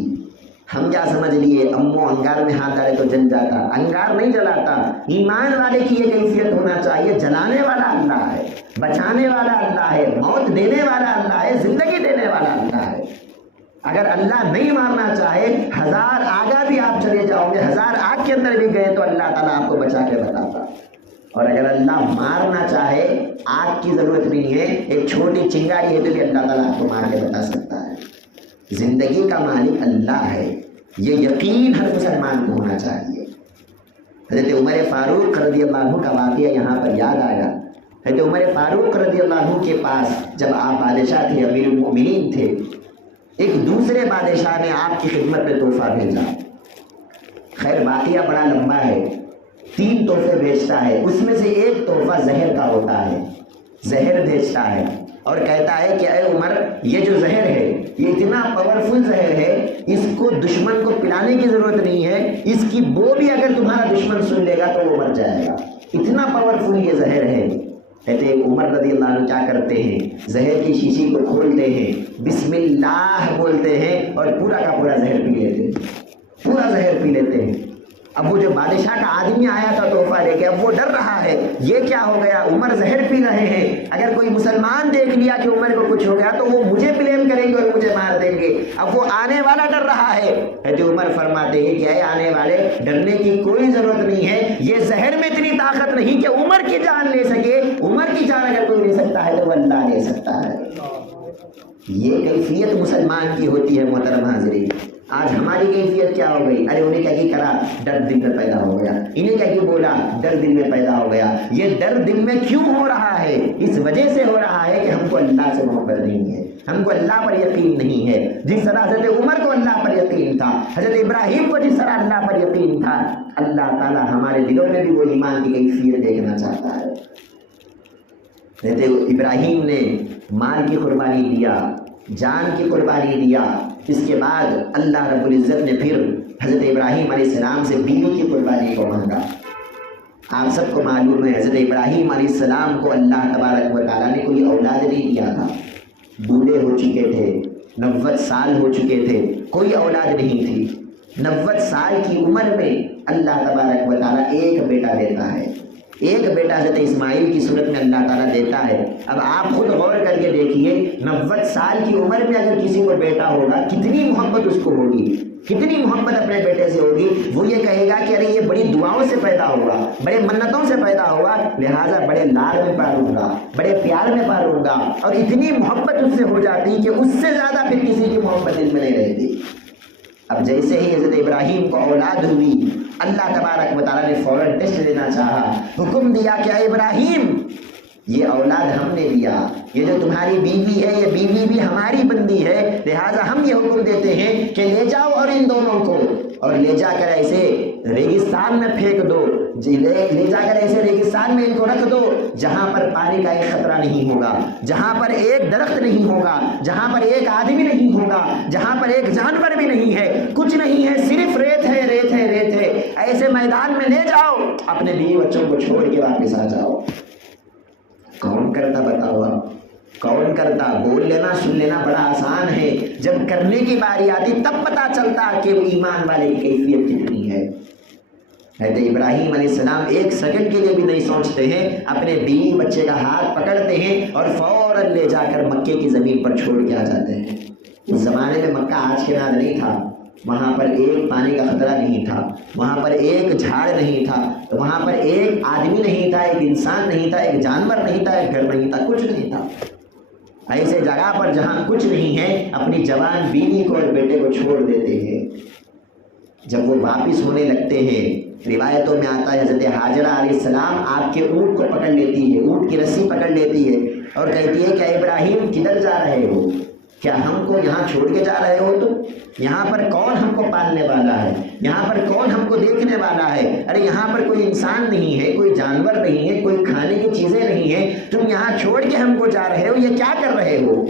ہم کیا سمجھ لیے امو انگار میں ہاتھ ڈالے تو جل جاتا، انگار نہیں جلاتا۔ ایمان والے کی یہ کیفیت ہونا چاہیے، جلانے والا اللہ ہے، بچانے والا اللہ ہے، موت دینے والا اللہ ہے، زندگی دینے والا اللہ ہے۔ اگر اللہ نہیں مارنا چاہے، 1000 آگا بھی آپ چلے جاؤ گے، 1000 آگ کے اندر بھی گئے تو اللہ تعالیٰ آپ کو بچا کے بتاتا۔ اور اگر اللہ مارنا چاہے، آگ کی ضرورت نہیں ہے، ایک چھوٹی چنگاری ہے تو بھی اللہ تعالیٰ آپ کو مار کے بتا سکتا ہے۔ زندگی کا مالک اللہ ہے، یہ یقین ہر مسلمان کو ہونا چاہیے۔ حضرت عمر فاروق رضی اللہ عنہ کا واقعہ یہاں پر یاد آیا۔ حضرت عمر فاروق رضی اللہ عنہ کے پاس جب آپ بادشاہ تھے، امیر المؤمنین تھے، ایک دوسرے بادشاہ نے آپ کی خدمت میں تحفہ بھیجا۔ خیر واقعہ بڑا لمبا ہے، 3 تحفے بھیجتا ہے، اس میں سے ایک تحفہ زہر کا ہوتا ہے، زہر بھیجتا ہے اور کہتا ہے کہ اے عمر، یہ جو زہر ہے یہ اتنا پاورفل زہر ہے، اس کو دشمن کو پلانے کی ضرورت نہیں ہے، اس کی بو بھی اگر تمہارا دشمن سن لے گا تو وہ مر جائے گا، اتنا پاورفل یہ زہر ہے۔ کہتے ہیں عمر رضی اللہ عنہ کیا کرتے ہیں، زہر کی شیشی کو کھولتے ہیں، بسم اللہ بولتے ہیں اور پورا کا پورا زہر پی لیتے ہیں، پورا زہر پی لیتے ہیں۔ اب وہ جو بادشاہ کا آدمی آیا تھا تحفہ لے کے، اب وہ ڈر رہا ہے، یہ کیا ہو گیا، عمر زہر پی رہے ہیں، اگر کوئی مسلمان دیکھ لیا کہ عمر کو کچھ ہو گیا تو وہ مجھے بلیم کریں گے اور مجھے مار دیں گے۔ اب وہ آنے والا ڈر رہا ہے۔ حضرت عمر فرماتے ہیں کہ اے آنے والے، ڈرنے کی کوئی ضرورت نہیں ہے، یہ زہر میں اتنی طاقت نہیں کہ عمر کی جان لے سکے، عمر کی جان اگر کوئی لے سکتا ہے تو وہ اللہ لے سکتا ہے۔ یہ کیفیت مسلمان کی ہوتی ہے محترم حاضرین۔ آج ہماری کیفیت کیا ہو گئی؟ ارے انہیں کیا کی کرا، ڈر دل میں پیدا ہو گیا، انہیں کیا کی بولا، ڈر دل میں پیدا ہو گیا۔ یہ ڈر دل میں کیوں ہو رہا ہے؟ اس وجہ سے ہو رہا ہے کہ ہم کو اللہ سے محبت نہیں ہے، ہم کو اللہ پر یقین نہیں ہے۔ جس طرح حضرت عمر کو اللہ پر یقین تھا، حضرت ابراہیم کو جس طرح اللہ پر یقین تھا، اللہ تعالیٰ ہمارے دلوں میں بھی وہ ایمان کی کیفیت دیکھنا چاہتا ہے۔ حضرت ابراہیم نے مال کی قربانی دیا، جان کی قربانی دیا، اس کے بعد اللہ رب العزت نے پھر حضرت ابراہیم علیہ السلام سے بیوی کی قربانی کو مانگا۔ آپ سب کو معلوم ہے حضرت ابراہیم علیہ السلام کو اللہ تبارک و تعالیٰ نے کوئی اولاد نہیں دیا تھا، بوڑھے ہو چکے تھے، 90 سال ہو چکے تھے، کوئی اولاد نہیں تھی۔ 90 سال کی عمر میں اللہ تبارک و تعالیٰ ایک بیٹا دیتا ہے، ایک بیٹا حضرت اسماعیل کی صورت میں اللہ تعالیٰ دیتا ہے۔ اب آپ خود غور کر کے دیکھیے، 90 سال کی عمر میں اگر کسی کو بیٹا ہوگا کتنی محبت اس کو ہوگی، کتنی محبت اپنے بیٹے سے ہوگی۔ وہ یہ کہے گا کہ ارے یہ بڑی دعاؤں سے پیدا ہوا، بڑے منتوں سے پیدا ہوا، لہٰذا بڑے لاڈ میں پالوں گا، بڑے پیار میں پالوں گا، اور اتنی محبت اس سے ہو جاتی کہ اس سے زیادہ پھر کسی کی محبت دل میں نہیں رہتی۔ اب جیسے ہی حضرت ابراہیم کو اولاد ہوئی، اللہ تبارک و تعالیٰ نے فوراً ٹیسٹ لینا چاہا، حکم دیا کہ اے ابراہیم، یہ اولاد ہم نے دیا، یہ جو تمہاری بیوی ہے یہ بیوی بھی ہماری بندی ہے، لہٰذا ہم یہ حکم دیتے ہیں کہ لے جاؤ اور ان دونوں کو، اور لے جا کر ایسے ریگستان میں پھینک دو، لے جا کر ایسے ریگستان میں ان کو رکھ دو جہاں پر پانی کا ایک خطرہ نہیں ہوگا، جہاں پر ایک درخت نہیں ہوگا، جہاں پر ایک آدمی نہیں ہوگا، جہاں پر ایک جانور بھی نہیں ہے، کچھ نہیں ہے، صرف ریت ہے، ریت ہے، ریت ہے۔ ایسے میدان میں لے جاؤ، اپنے بیوی بچوں کو چھوڑ کے واپس آ جاؤ۔ کون کرتا بتاؤ؟ اب کون کرتا؟ بول لینا سن لینا بڑا آسان ہے، جب کرنے کی باری آتی تب پتا چلتا کہ وہ ایمان والے کی کیفیت کتنی ہے۔ حضرت ابراہیم علیہ السلام ایک سیکنڈ کے لیے بھی نہیں سوچتے ہیں، اپنے بیوی بچے کا ہاتھ پکڑتے ہیں اور فوراً لے جا کر مکے کی زمین پر چھوڑ کے آ جاتے ہیں۔ اس زمانے میں مکہ آج کے بعد نہیں تھا، وہاں پر ایک پانی کا خطرہ نہیں تھا، وہاں پر ایک جھاڑ نہیں تھا، وہاں پر ایک آدمی نہیں تھا، ایک انسان نہیں تھا، ایک جانور نہیں تھا، ایک گھر نہیں تھا، کچھ نہیں تھا۔ ایسے جگہ پر جہاں کچھ نہیں ہے اپنی جوان بیوی کو اور بیٹے کو چھوڑ دیتے ہیں۔ جب وہ واپس ہونے لگتے ہیں، روایتوں میں آتا ہے حضرت ہاجرہ علیہ السلام آپ کے اونٹ کو پکڑ لیتی ہے، اونٹ کی رسی پکڑ لیتی ہے اور کہتی ہے کہ ابراہیم کدھر جا رہے ہو؟ کیا ہم کو یہاں چھوڑ کے جا رہے ہو تم؟ یہاں پر کون ہم کو پالنے والا ہے؟ یہاں پر کون ہم کو دیکھنے والا ہے؟ ارے یہاں پر کوئی انسان نہیں ہے، کوئی جانور نہیں ہے، کوئی کھانے کی چیزیں نہیں ہیں، تم یہاں چھوڑ کے ہم کو جا رہے ہو، یہ کیا کر رہے ہو؟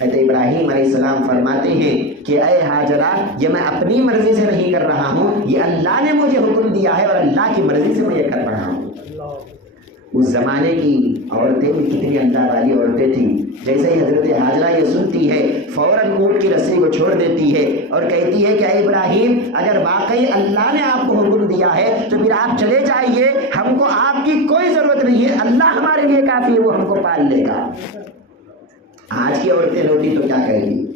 حضرت ابراہیم علیہ السلام فرماتے ہیں کہ اے ہاجرہ، یہ میں اپنی مرضی سے نہیں کر رہا ہوں، یہ اللہ نے مجھے حکم دیا ہے اور اللہ کی مرضی سے میں یہ کر رہا ہوں۔ اس زمانے کی عورتیں بھی کتنی اللہ والی عورتیں تھیں، جیسے ہی حضرت ہاجرہ یہ سنتی ہے فوراً اونٹ کی رسی کو چھوڑ دیتی ہے اور کہتی ہے کہ اے ابراہیم، اگر واقعی اللہ نے آپ کو حکم دیا ہے تو پھر آپ چلے جائیے، ہم کو آپ کی کوئی ضرورت نہیں ہے، اللہ ہمارے لیے کافی ہے، وہ ہم کو پال لے گا۔ آج کی عورتیں روٹی تو کیا کہیں گی؟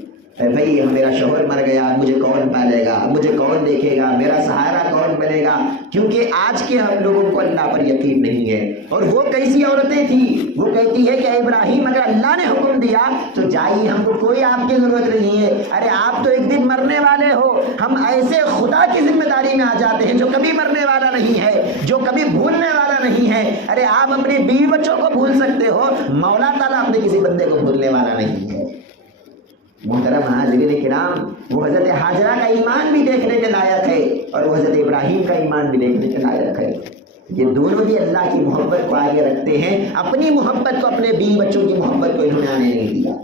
بھائی میرا شوہر مر گیا، مجھے کون پالے گا، مجھے کون دیکھے گا، میرا سہارا کون بنے گا؟ کیونکہ آج کے ہم لوگوں کو اللہ پر یقین نہیں ہے۔ اور وہ کیسی عورتیں تھیں؟ وہ کہتی ہے کہ ابراہیم اگر اللہ نے حکم دیا تو جائیے، ہم کو کوئی آپ کی ضرورت نہیں ہے، ارے آپ تو ایک دن مرنے والے ہو، ہم ایسے خدا کی ذمہ داری میں آ جاتے ہیں جو کبھی مرنے والا نہیں ہے، جو کبھی بھولنے والا نہیں ہے۔ ارے آپ اپنے بیوی بچوں کو بھول سکتے ہو، مولا تعالیٰ اپنے کسی بندے کو بھولنے والا نہیں ہے۔ محترم حاضرین کرام، وہ حضرت ہاجرہ کا ایمان بھی دیکھنے کے لائق ہے اور وہ حضرت ابراہیم کا ایمان بھی دیکھنے کے لائق ہے۔ یہ دونوں بھی اللہ کی محبت کو آگے رکھتے ہیں، اپنی محبت کو، اپنے بیوی بچوں کی محبت کو انہوں نے آنے نہیں دیا۔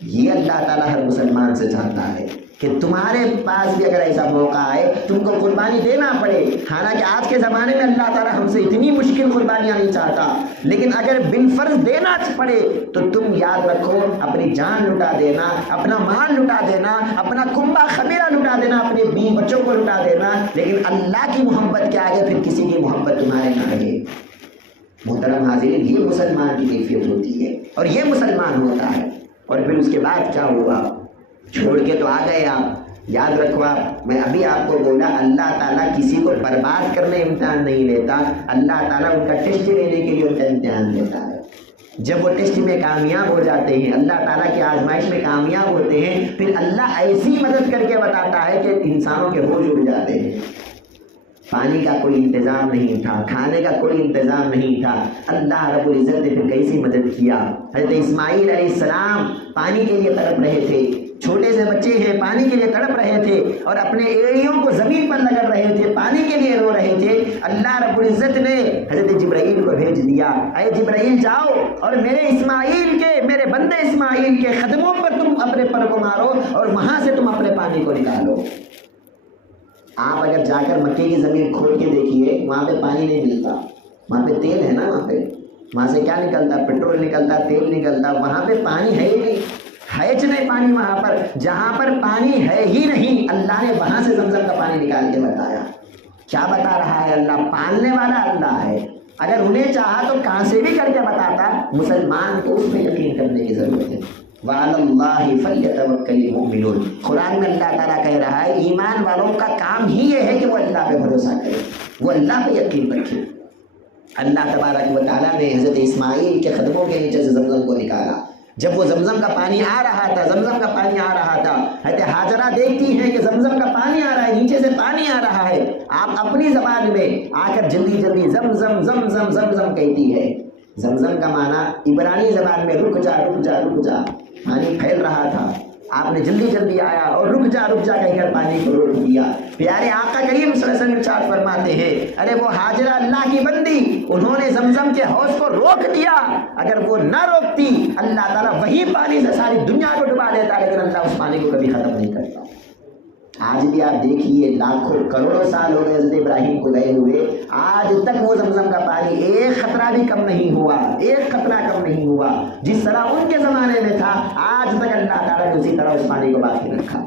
یہ اللہ تعالیٰ ہر مسلمان سے چاہتا ہے کہ تمہارے پاس بھی اگر ایسا موقع آئے تم کو قربانی دینا پڑے، حالانکہ آج کے زمانے میں اللہ تعالیٰ ہم سے اتنی مشکل قربانیاں نہیں چاہتا، لیکن اگر بالفرض دینا پڑے تو تم یاد رکھو اپنی جان لٹا دینا، اپنا مال لٹا دینا، اپنا کنبہ خمیرہ لٹا دینا، اپنے بیوی بچوں کو لٹا دینا، لیکن اللہ کی محبت کے آگے پھر کسی کی محبت تمہارے نہ رہے۔ محترم حاضرین، یہ مسلمان کی کیفیت ہوتی ہے اور یہ مسلمان ہوتا ہے۔ اور پھر اس کے بعد کیا ہوا؟ چھوڑ کے تو آ گئے آپ، یاد رکھو آپ، میں ابھی آپ کو بولا اللہ تعالیٰ کسی کو برباد کرنے امتحان نہیں لیتا، اللہ تعالیٰ ان کا ٹیسٹ لینے کے لیے ان کا امتحان لیتا ہے۔ جب وہ ٹیسٹ میں کامیاب ہو جاتے ہیں، اللہ تعالیٰ کی آزمائش میں کامیاب ہوتے ہیں، پھر اللہ ایسی مدد کر کے بتاتا ہے کہ انسانوں کے ہوش اڑ جاتے ہیں۔ پانی کا کوئی انتظام نہیں تھا، کھانے کا کوئی انتظام نہیں تھا، اللہ رب العزت نے پھر کیسی مدد کیا۔ حضرت اسماعیل علیہ السلام پانی کے لیے تڑپ رہے تھے، چھوٹے سے بچے ہیں، پانی کے لیے تڑپ رہے تھے اور اپنے ایڑیوں کو زمین پر رگڑ رہے تھے، پانی کے لیے رو رہے تھے۔ اللہ رب العزت نے حضرت جبرائیل کو بھیج دیا، اے جبرائیل جاؤ اور میرے اسماعیل کے، میرے بندے اسماعیل کے قدموں پر تم اپنے پر کو مارو اور وہاں سے تم اپنے پانی کو نکالو۔ آپ اگر جا کر مکے کی زمین کھول کے دیکھیے، وہاں پہ پانی نہیں ملتا، وہاں پہ تیل ہے نا، وہاں سے کیا نکلتا؟ پیٹرول نکلتا، تیل نکلتا، وہاں پہ پانی ہے ہی نہیں، ہے نہیں پانی وہاں پر۔ جہاں پر پانی ہے ہی نہیں، اللہ نے وہاں سے زمزم کا پانی نکال کے بتایا۔ کیا بتا رہا ہے؟ اللہ پالنے والا اللہ ہے، اگر انہیں چاہا تو کہاں سے بھی کر کے بتاتا۔ مسلمان کو اس پہ یقین کرنے کی ضرورت ہے۔ وَعَلَى اللَّهِ فَلْيَتَوَكَّلِ الْمُؤْمِنُونَ، قرآن میں اللہ تعالیٰ کہہ رہا ہے ایمان والوں کا کام ہی یہ ہے کہ وہ اللہ پہ بھروسہ کرے، وہ اللہ پہ یقین رکھے۔ اللہ تبارک و تعالیٰ نے حضرت اسماعیل کے قدموں کے نیچے سے زمزم کو نکالا۔ جب وہ زمزم کا پانی آ رہا تھا، زمزم کا پانی آ رہا تھا، حضرت ہاجرہ دیکھتی ہیں کہ زمزم کا پانی آ رہا ہے، نیچے سے پانی آ رہا ہے۔ آپ اپنی زبان میں آ کر جلدی جلدی زمزم زمزم زمزم کہتی ہے۔ زمزم کا معنی عبرانی زبان میں رک جا رک جا رک جا، پانی پھیل رہا تھا، آپ نے جلدی جلدی آیا اور رک جا کہہ کر پانی کو روک دیا۔ پیارے آقا کریم صلی اللہ علیہ وسلم ارشاد فرماتے ہیں، ارے وہ ہاجرہ اللہ کی بندی، انہوں نے زمزم کے حوض کو روک دیا، اگر وہ نہ روکتی اللہ تعالیٰ وہی پانی سے ساری دنیا کو ڈبا دیتا، لیکن اللہ اس پانی کو کبھی ختم نہیں کرتا۔ آج بھی آپ دیکھیے لاکھوں کروڑوں سال ہو گئے حضرت ابراہیم کو گئے ہوئے، آج تک وہ زمزم کا پانی ایک قطرہ بھی کم نہیں ہوا، ایک قطرہ کم نہیں ہوا۔ جس طرح ان کے زمانے میں تھا، آج تک اللہ تعالیٰ نے اسی طرح اس پانی کو باقی رکھا۔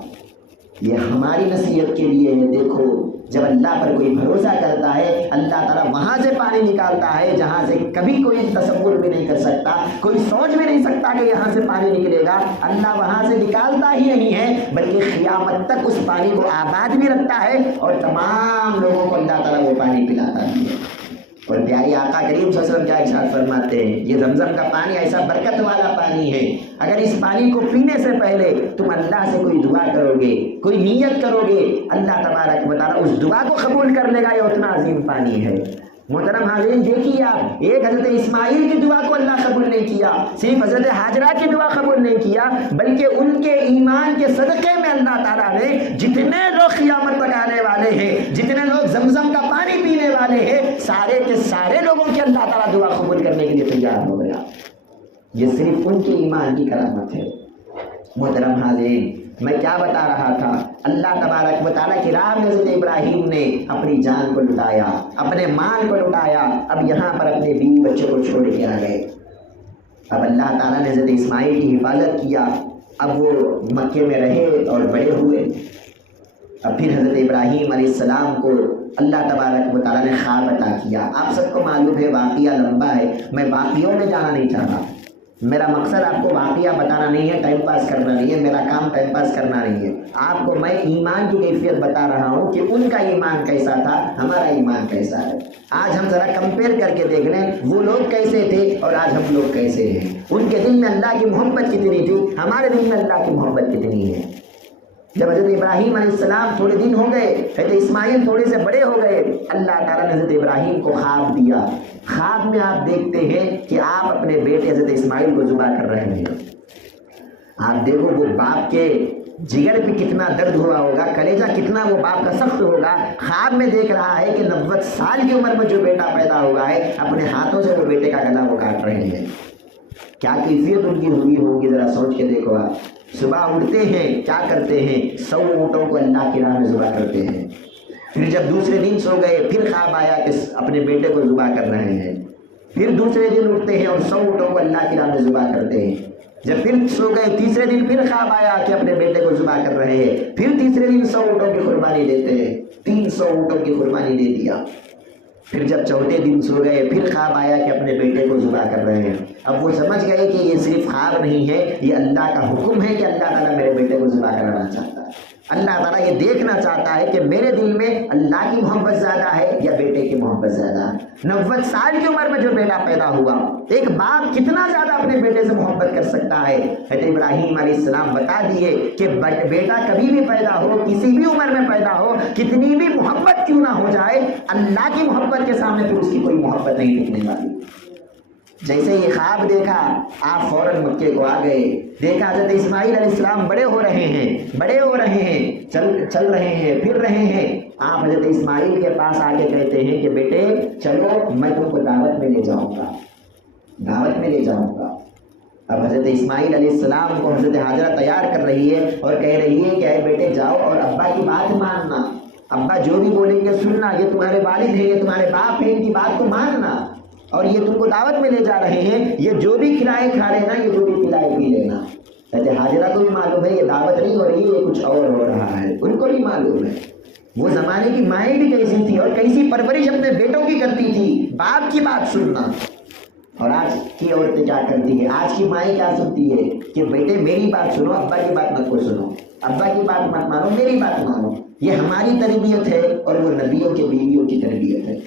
یہ ہماری نصیحت کے لیے ہے۔ دیکھو جب اللہ پر کوئی بھروسہ کرتا ہے، اللہ تعالیٰ وہاں سے پانی نکالتا ہے جہاں سے کبھی کوئی تصور بھی نہیں کر سکتا، کوئی سوچ بھی نہیں سکتا کہ یہاں سے پانی نکلے گا۔ اللہ وہاں سے نکالتا ہی نہیں ہے بلکہ قیامت تک اس پانی کو آباد بھی رکھتا ہے اور تمام لوگوں کو اللہ تعالیٰ وہ پانی پلاتا بھی ہے۔ اور پیاری آقا کریم صلی اللہ علیہ وسلم کیا ارشاد فرماتے ہیں، یہ زمزم کا پانی ایسا برکت والا پانی ہے، اگر اس پانی کو پینے سے پہلے تم اللہ سے کوئی دعا کرو گے، کوئی نیت کرو گے، اللہ تبارک و تعالیٰ اس دعا کو قبول کر لے گا۔ یہ اتنا عظیم پانی ہے۔ محترم حاضرین دیکھیے آپ، ایک حضرت اسماعیل کی دعا کو اللہ قبول نہیں کیا، صرف حضرت ہاجرہ کی دعا قبول نہیں کیا، بلکہ ان کے ایمان کے صدقے میں اللہ تعالیٰ نے جتنے لوگ قیامت تک آنے والے ہیں، جتنے لوگ زمزم کا پانی پینے والے ہیں، سارے کے سارے لوگوں کی اللہ تعالیٰ دعا قبول کرنے کے لیے تیار ہو گیا۔ یہ صرف ان کے ایمان کی کرامت ہے۔ محترم حاضرین، میں کیا بتا رہا تھا، اللہ تبارک و تعالیٰ کی راہ میں حضرت ابراہیم نے اپنی جان کو لٹایا، اپنے مال کو لٹایا، اب یہاں پر اپنے بیوی بچوں کو چھوڑ کے آ گئے۔ اب اللہ تعالیٰ نے حضرت اسماعیل کی حفاظت کیا، اب وہ مکے میں رہے اور بڑے ہوئے۔ اب پھر حضرت ابراہیم علیہ السلام کو اللہ تبارک و تعالیٰ نے خواب عطا کیا۔ آپ سب کو معلوم ہے واقعہ لمبا ہے، میں واقعوں میں جانا نہیں چاہتا، میرا مقصد آپ کو واقعہ بتانا نہیں ہے، ٹائم پاس کرنا نہیں ہے، میرا کام ٹائم پاس کرنا نہیں ہے، آپ کو میں ایمان کی کیفیت بتا رہا ہوں کہ ان کا ایمان کیسا تھا، ہمارا ایمان کیسا ہے۔ آج ہم ذرا کمپیئر کر کے دیکھ لیں، وہ لوگ کیسے تھے اور آج ہم لوگ کیسے ہیں۔ ان کے دل میں اللہ کی محبت کتنی تھی، ہمارے دل میں اللہ کی محبت کتنی ہے۔ جب حضرت ابراہیم علیہ السلام تھوڑے دن ہو گئے، حضرت اسماعیل تھوڑے سے بڑے ہو گئے، اللہ تعالیٰ نے حضرت ابراہیم کو خواب دیا۔ خواب میں آپ دیکھتے ہیں کہ آپ اپنے بیٹے حضرت اسماعیل کو ذبح کر رہے ہیں۔ آپ دیکھو وہ باپ کے جگر پہ کتنا درد ہوا ہوگا، کلیجہ کتنا وہ باپ کا سخت ہوگا۔ خواب میں دیکھ رہا ہے کہ 90 سال کی عمر میں جو بیٹا پیدا ہوا ہے، اپنے ہاتھوں سے وہ بیٹے کا گلا وہ کاٹ رہے ہیں۔ کیا کیفیت ان کی ہوئی ہوگی، ذرا سوچ کے دیکھو آپ۔ صبح اٹھتے ہیں، کیا کرتے ہیں، 100 اونٹوں کو اللہ کی راہ میں ذبح کرتے ہیں۔ پھر جب دوسرے دن سو گئے، پھر خواب آیا کہ اپنے بیٹے کو ذبح کر رہے ہیں۔ پھر دوسرے دن اٹھتے ہیں اور 100 اونٹوں کو اللہ کی راہ میں ذبح کرتے ہیں۔ جب پھر سو گئے، تیسرے دن پھر خواب آیا کہ اپنے بیٹے کو ذبح کر رہے ہیں۔ پھر تیسرے دن 100 اونٹوں کی قربانی دیتے ہیں، 300 اونٹوں کی قربانی دے دیا۔ پھر جب چوتھے دن سو گئے، پھر خواب آیا کہ اپنے بیٹے کو ذبح کر رہے ہیں۔ اب وہ سمجھ گئے کہ یہ صرف خواب نہیں ہے، یہ اللہ کا حکم ہے کہ اللہ تعالیٰ میرے بیٹے کو ذبح کرانا چاہتا ہے۔ اللہ تعالیٰ یہ دیکھنا چاہتا ہے کہ میرے دل میں اللہ کی محبت زیادہ ہے یا بیٹے کی محبت زیادہ ہے۔ 90 سال کی عمر میں جو بیٹا پیدا ہوا، ایک باپ کتنا زیادہ اپنے بیٹے سے محبت کر سکتا ہے۔ حضرت ابراہیم علیہ السلام بتا دیے کہ بیٹا کبھی بھی پیدا ہو، کسی بھی عمر میں پیدا ہو، کتنی بھی محبت کیوں نہ ہو جائے، اللہ کی محبت کے سامنے پھر اس کی کوئی محبت نہیں ٹکنے والی۔ جیسے یہ خواب دیکھا، آپ فوراً مکے کو آ گئے۔ دیکھا حضرت اسماعیل علیہ السلام بڑے ہو رہے ہیں، چل رہے ہیں، پھر رہے ہیں۔ آپ حضرت اسماعیل کے پاس آ کے کہتے ہیں کہ بیٹے چلو، میں تم کو دعوت میں لے جاؤں گا۔ اب حضرت اسماعیل علیہ السلام کو حضرت ہاجرہ تیار کر رہی ہے اور کہہ رہی ہے کہ اے بیٹے جاؤ اور ابا کی بات ماننا، ابا جو بھی بولیں گے سننا، یہ تمہارے والد ہیں، یہ تمہارے باپ ہیں، ان کی بات کو ماننا، اور یہ تم کو دعوت میں لے جا رہے ہیں، یہ جو بھی کھلائے کھا لینا، یہ جو بھی پلائے پی لینا۔ حضرت ہاجرہ کو بھی معلوم ہے یہ دعوت نہیں ہو رہی ہے، یہ کچھ اور ہو رہا ہے، ان کو بھی معلوم ہے۔ وہ زمانے کی مائیں بھی کیسی تھی اور کیسی پرورش اپنے بیٹوں کی کرتی تھی، باپ کی بات سننا۔ اور آج کی عورتیں کیا کرتی ہے، آج کی مائیں کیا سنتی ہے کہ بیٹے میری بات سنو، ابا کی بات مت کو سنو، ابا کی بات مت مانو، میری بات مانو۔ یہ ہماری تربیت ہے اور وہ نبیوں کے بیویوں کی تربیت ہے۔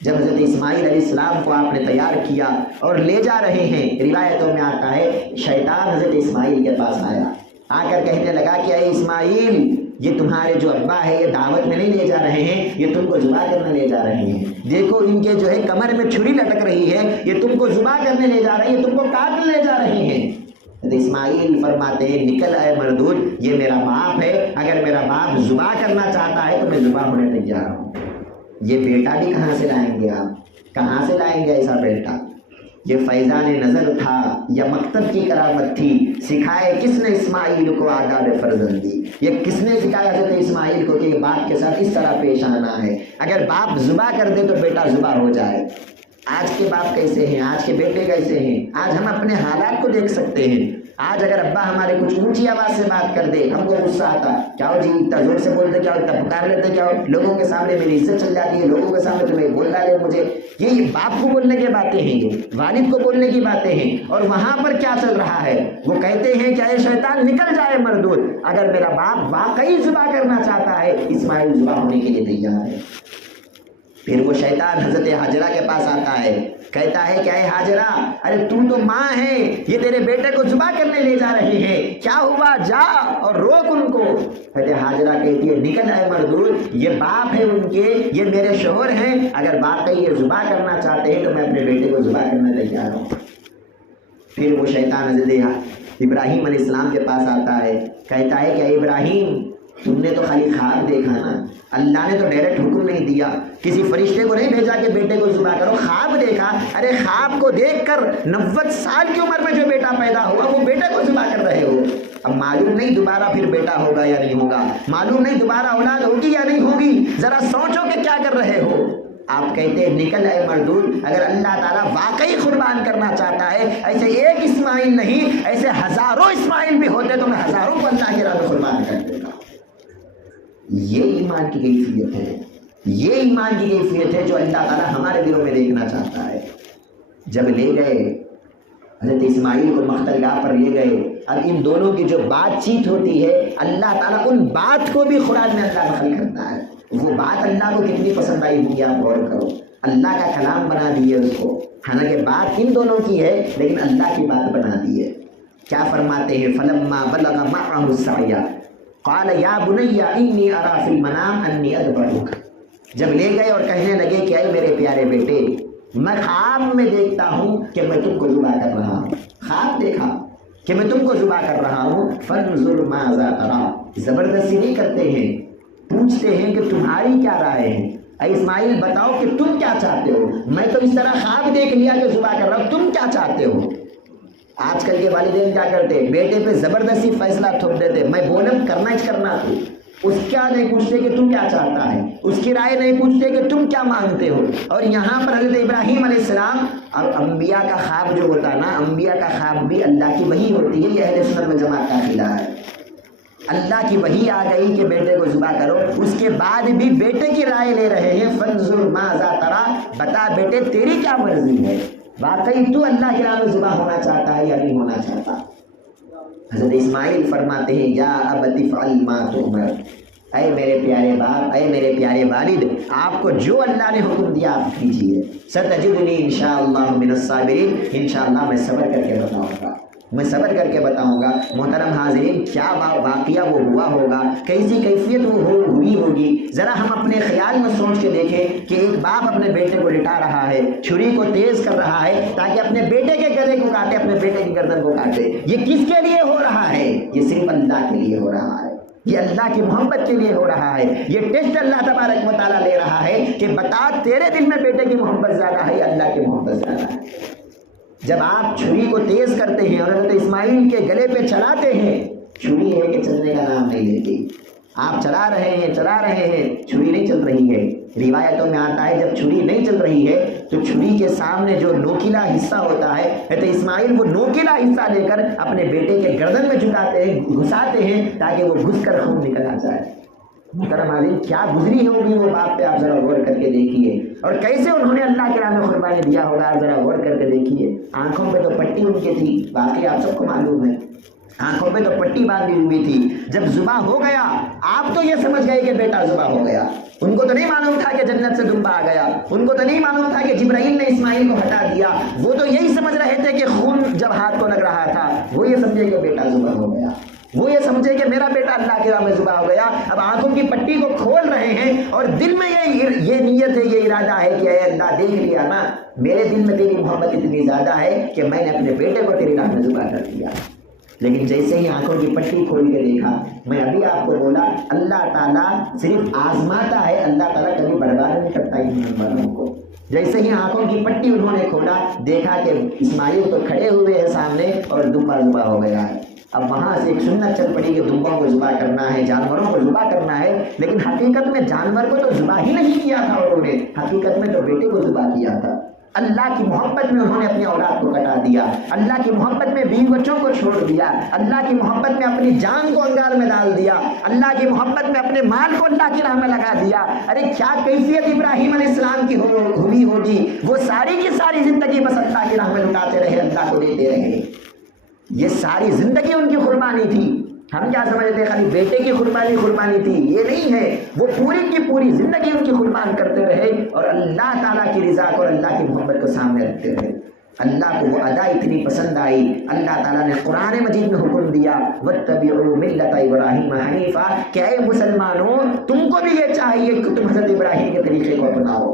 جب حضرت اسماعیل علیہ السلام کو آپ نے تیار کیا اور لے جا رہے ہیں، روایتوں میں آتا ہے شیطان حضرت اسماعیل کے پاس آیا، آ کر کہنے لگا کہ اے اسماعیل، یہ تمہارے جو ابا ہے یہ دعوت میں نہیں لے جا رہے ہیں، یہ تم کو ذبح کرنے لے جا رہے ہیں۔ دیکھو ان کے جو ہے کمر میں چھری لٹک رہی ہے، یہ تم کو ذبح کرنے لے جا رہے ہیں، یہ تم کو کاٹنے لے جا رہے ہیں۔ حضرت اسماعیل فرماتے ہیں نکل اے مردود، یہ میرا باپ ہے، اگر میرا باپ ذبح کرنا چاہتا ہے تو میں ذبح ہونے تیار ہوں۔ یہ بیٹا بھی کہاں سے لائیں گے آپ، کہاں سے لائیں گے ایسا بیٹا؟ یہ فیضان نظر تھا یا مکتب کی کرامت تھی؟ سکھائے کس نے اسماعیل کو آداب فرزندی؟ یہ کس نے سکھایا حضرت اسماعیل کو کہ باپ کے ساتھ اس طرح پیش آنا ہے؟ اگر باپ ذبح کر دے تو بیٹا ذبح ہو جائے۔ آج کے باپ کیسے ہیں، آج کے بیٹے کیسے ہیں؟ آج ہم اپنے حالات کو دیکھ سکتے ہیں۔ آج اگر ابا ہمارے کچھ اونچی آواز سے بات کر دے، ہم کو غصہ آتا، کیا ہو جی اتنا زور سے بولتے، کیا ہو اتنا پکار لیتے، کیا ہو لوگوں کے سامنے میری عزت چل جاتی ہے، لوگوں کے سامنے تمہیں بول ڈالے مجھے۔ یہ باپ کو بولنے کی باتیں ہیں، یہ والد کو بولنے کی باتیں ہیں۔ اور وہاں پر کیا چل رہا ہے؟ وہ کہتے ہیں کہ اے شیطان نکل جائے مردود، اگر میرا باپ واقعی ذبح کرنا چاہتا ہے، اسماعیل ذبح ہونے کے لیے تیار ہے۔ پھر وہ شیطان حضرت حاجرہ کے پاس آتا ہے، کہتا ہے کہ اے حاجرہ، ارے تو ماں ہے، یہ تیرے بیٹے کو ذبح کرنے لے جا رہے ہیں، کیا ہوا، جا اور روک ان کو۔ حضرت حاجرہ کہتی ہے نکل اے مردود، یہ باپ ہے ان کے، یہ میرے شوہر ہیں، اگر واقعی یہ ذبح کرنا چاہتے ہیں تو میں اپنے بیٹے کو ذبح کرنے تیار ہوں۔ پھر وہ شیطان حضرت ابراہیم علیہ السلام کے پاس آتا ہے، کہتا ہے کہ اے ابراہیم، تم نے تو خالی خواب دیکھا نا، اللہ نے تو ڈائریکٹ حکم نہیں دیا، کسی فرشتے کو نہیں بھیجا کہ بیٹے کو ذبح کرو، خواب دیکھا، ارے خواب کو دیکھ کر 90 سال کی عمر میں جو بیٹا پیدا ہوا وہ بیٹے کو ذبح کر رہے ہو، اب معلوم نہیں دوبارہ پھر بیٹا ہوگا یا نہیں ہوگا، معلوم نہیں دوبارہ اولاد ہوگی یا نہیں ہوگی، ذرا سوچو کہ کیا کر رہے ہو۔ آپ کہتے ہیں نکل اے مردود، اگر اللہ تعالیٰ واقعی قربان کرنا چاہتا ہے، ایسے ایک اسماعیل نہیں، ایسے ہزاروں اسماعیل بھی ہوتے تو میں ہزاروں کو اللہ کے راہ میں قربان کر دیتا۔ یہ ایمان کی کیفیت ہے، یہ ایمان کی کیفیت ہے جو اللہ تعالیٰ ہمارے دلوں میں دیکھنا چاہتا ہے۔ جب لے گئے حضرت اسماعیل کو مختلگاہ پر لے گئے، اب ان دونوں کی جو بات چیت ہوتی ہے، اللہ تعالیٰ ان بات کو بھی قرآن میں اللہ دخل کرتا ہے، وہ بات اللہ کو کتنی پسند آئی ہوگی آپ غور کرو، اللہ کا کلام بنا دیے اس کو، حالانکہ بات ان دونوں کی ہے لیکن اللہ کی بات بنا دی ہے۔ کیا فرماتے ہیں فلما بلغ معه السعی قال یا بنی انی اری فی المنام انی اذبحک، جب لے گئے اور کہنے لگے کہ اے میرے پیارے بیٹے، میں خواب میں دیکھتا ہوں کہ میں تم کو ذبح کر رہا ہوں، خواب دیکھا کہ میں تم کو ذبح کر رہا ہوں، فانظر ماذا تری، زبردستی نہیں کرتے ہیں، پوچھتے ہیں کہ تمہاری کیا رائے ہے، اے اسماعیل بتاؤ کہ تم کیا چاہتے ہو، میں تو اس طرح خواب دیکھ لیا کہ ذبح کر رہا ہوں، تم کیا چاہتے ہو۔ آج کل کے والدین کیا کرتے ہیں، بیٹے پہ زبردستی فیصلہ تھوپ دیتے، میں بولم کرنا ہی کرنا تو، اس کیا نہیں پوچھتے کہ تم کیا چاہتا ہے، اس کی رائے نہیں پوچھتے کہ تم کیا مانگتے ہو۔ اور یہاں پر حضرت ابراہیم علیہ السلام، اور انبیاء کا خواب جو ہوتا ہے نا، انبیاء کا خواب بھی اللہ کی وحی ہوتی ہے، یہ اہل سنت والجماعت کا عقیدہ ہے۔ اللہ کی وحی آ گئی کہ بیٹے کو ذبح کرو، اس کے بعد بھی بیٹے کی رائے لے رہے ہیں، فانظر ماذا تری، بتا بیٹے تیری کیا مرضی ہے، واقعی تو اللہ کے راہ میں ذبح ہونا چاہتا ہے یا نہیں ہونا چاہتا۔ حضرت اسماعیل فرماتے ہیں یا ابت افعل ما تؤمر، اے میرے پیارے باپ، اے میرے پیارے والد، آپ کو جو اللہ نے حکم دیا آپ کیجیے، ستجدنی انشاءاللہ من الصابرین، انشاءاللہ میں صبر کر کے بتاؤں گا، میں صبر کر کے بتاؤں گا۔ محترم حاضرین، کیا واقعہ وہ ہوا ہوگا، کیسی کیفیت وہ ہوئی ہوگی، ذرا ہم اپنے خیال میں سوچ کے دیکھیں کہ ایک باپ اپنے بیٹے کو لٹا رہا ہے، چھری کو تیز کر رہا ہے تاکہ اپنے بیٹے کے گلے کو کاٹے، اپنے بیٹے کی گردن کو کاٹے، یہ کس کے لیے ہو رہا ہے؟ یہ صرف اللہ کے لیے ہو رہا ہے، یہ اللہ کی محبت کے لیے ہو رہا ہے، یہ ٹیسٹ اللہ تبارک و تعالیٰ لے رہا ہے کہ بتا تیرے دل میں بیٹے کی محبت زیادہ ہے یا اللہ کی محبت زیادہ ہے۔ جب آپ چھری کو تیز کرتے ہیں اور حضرت اسماعیل کے گلے پہ چلاتے ہیں، چھری ہے کہ چلنے کا نام نہیں لیتی، آپ چلا رہے ہیں چھری نہیں چل رہی ہے۔ روایتوں میں آتا ہے جب چھری نہیں چل رہی ہے تو چھری کے سامنے جو نوکیلا حصہ ہوتا ہے، حضرت اسماعیل وہ نوکیلا حصہ لے کر اپنے بیٹے کے گردن میں جھکاتے ہیں، گھساتے ہیں تاکہ وہ گھس کر خون نکل آ جائے۔ محترم عالم، کیا گزری ہوگی وہ باپ پہ، آپ ذرا غور کر کے دیکھیے، اور کیسے انہوں نے اللہ کے راہ میں قربانی دیا ہوگا، آپ ذرا غور کر کے دیکھیے۔ آنکھوں پہ تو پٹی ان کی تھی، باقی آپ سب کو معلوم ہے، آنکھوں پہ تو پٹی باندھی ہوئی تھی۔ جب ذبح ہو گیا، آپ تو یہ سمجھ گئے کہ بیٹا ذبح ہو گیا، ان کو تو نہیں معلوم تھا کہ جنت سے دمبا آ گیا، ان کو تو نہیں معلوم تھا کہ جبرائیل نے اسماعیل کو ہٹا دیا، وہ تو یہی سمجھ رہے تھے کہ خون جب ہاتھ کو لگ رہا تھا، وہ یہ سمجھے کہ بیٹا ذبح ہو گیا، وہ یہ سمجھے کہ میرا بیٹا اللہ کے راہ میں ذبح ہو گیا۔ اب آنکھوں کی پٹی کو کھول رہے ہیں اور دل میں یہ نیت ہے، یہ ارادہ ہے کہ اے اللہ دیکھ لیا نا، میرے دل میں تیری محبت اتنی زیادہ ہے کہ میں نے اپنے بیٹے کو تیری راہ میں ذبح کر دیا۔ لیکن جیسے ہی آنکھوں کی پٹی کھول کے دیکھا، میں ابھی آپ کو بولا اللہ تعالیٰ صرف آزماتا ہے، اللہ تعالیٰ کبھی برباد نہیں کرتا ایمان والوں کو۔ جیسے ہی آنکھوں کی پٹی انہوں نے کھولا، دیکھا کہ اسماعیل تو کھڑے ہوئے ہیں سامنے اور دمبا ذبح ہو گیا ہے۔ اب وہاں سے ایک سنت چل پڑی کہ دمبوں کو ذبح کرنا ہے، جانوروں کو ذبح کرنا ہے، لیکن حقیقت میں جانور کو تو ذبح ہی نہیں کیا تھا انہوں نے، حقیقت میں تو بیٹے کو ذبح کیا تھا۔ اللہ کی محبت میں انہوں نے اپنی اولاد کو کٹا دیا، اللہ کی محبت میں بیوی بچوں کو چھوڑ دیا، اللہ کی محبت میں اپنی جان کو انگار میں ڈال دیا، اللہ کی محبت میں اپنے مال کو اللہ کی راہ میں لگا دیا۔ ارے کیا کیفیت ابراہیم علیہ السلام کی ہوئی ہوگی، وہ ساری کی ساری زندگی بس اللہ کی راہ میں لٹاتے رہے، اللہ کو دیتے رہے، یہ ساری زندگی ان کی قربانی تھی۔ ہم کیا سمجھتے ہیں خالی بیٹے کی قربانی تھی، یہ نہیں ہے، وہ پوری کی پوری زندگی ان کی قربان کرتے رہے اور اللہ تعالیٰ کی رضا کو اور اللہ کی محبت کو سامنے رکھتے رہے۔ اللہ کو وہ ادا اتنی پسند آئی، اللہ تعالیٰ نے قرآن مجید میں حکم دیا وَاتَّبِعُوا مِلَّةَ إِبْرَاهِيمَ حَنِيفًا کہ اے مسلمانوں تم کو بھی یہ چاہیے کہ تم حضرت ابراہیم کے طریقے کو اپناؤ۔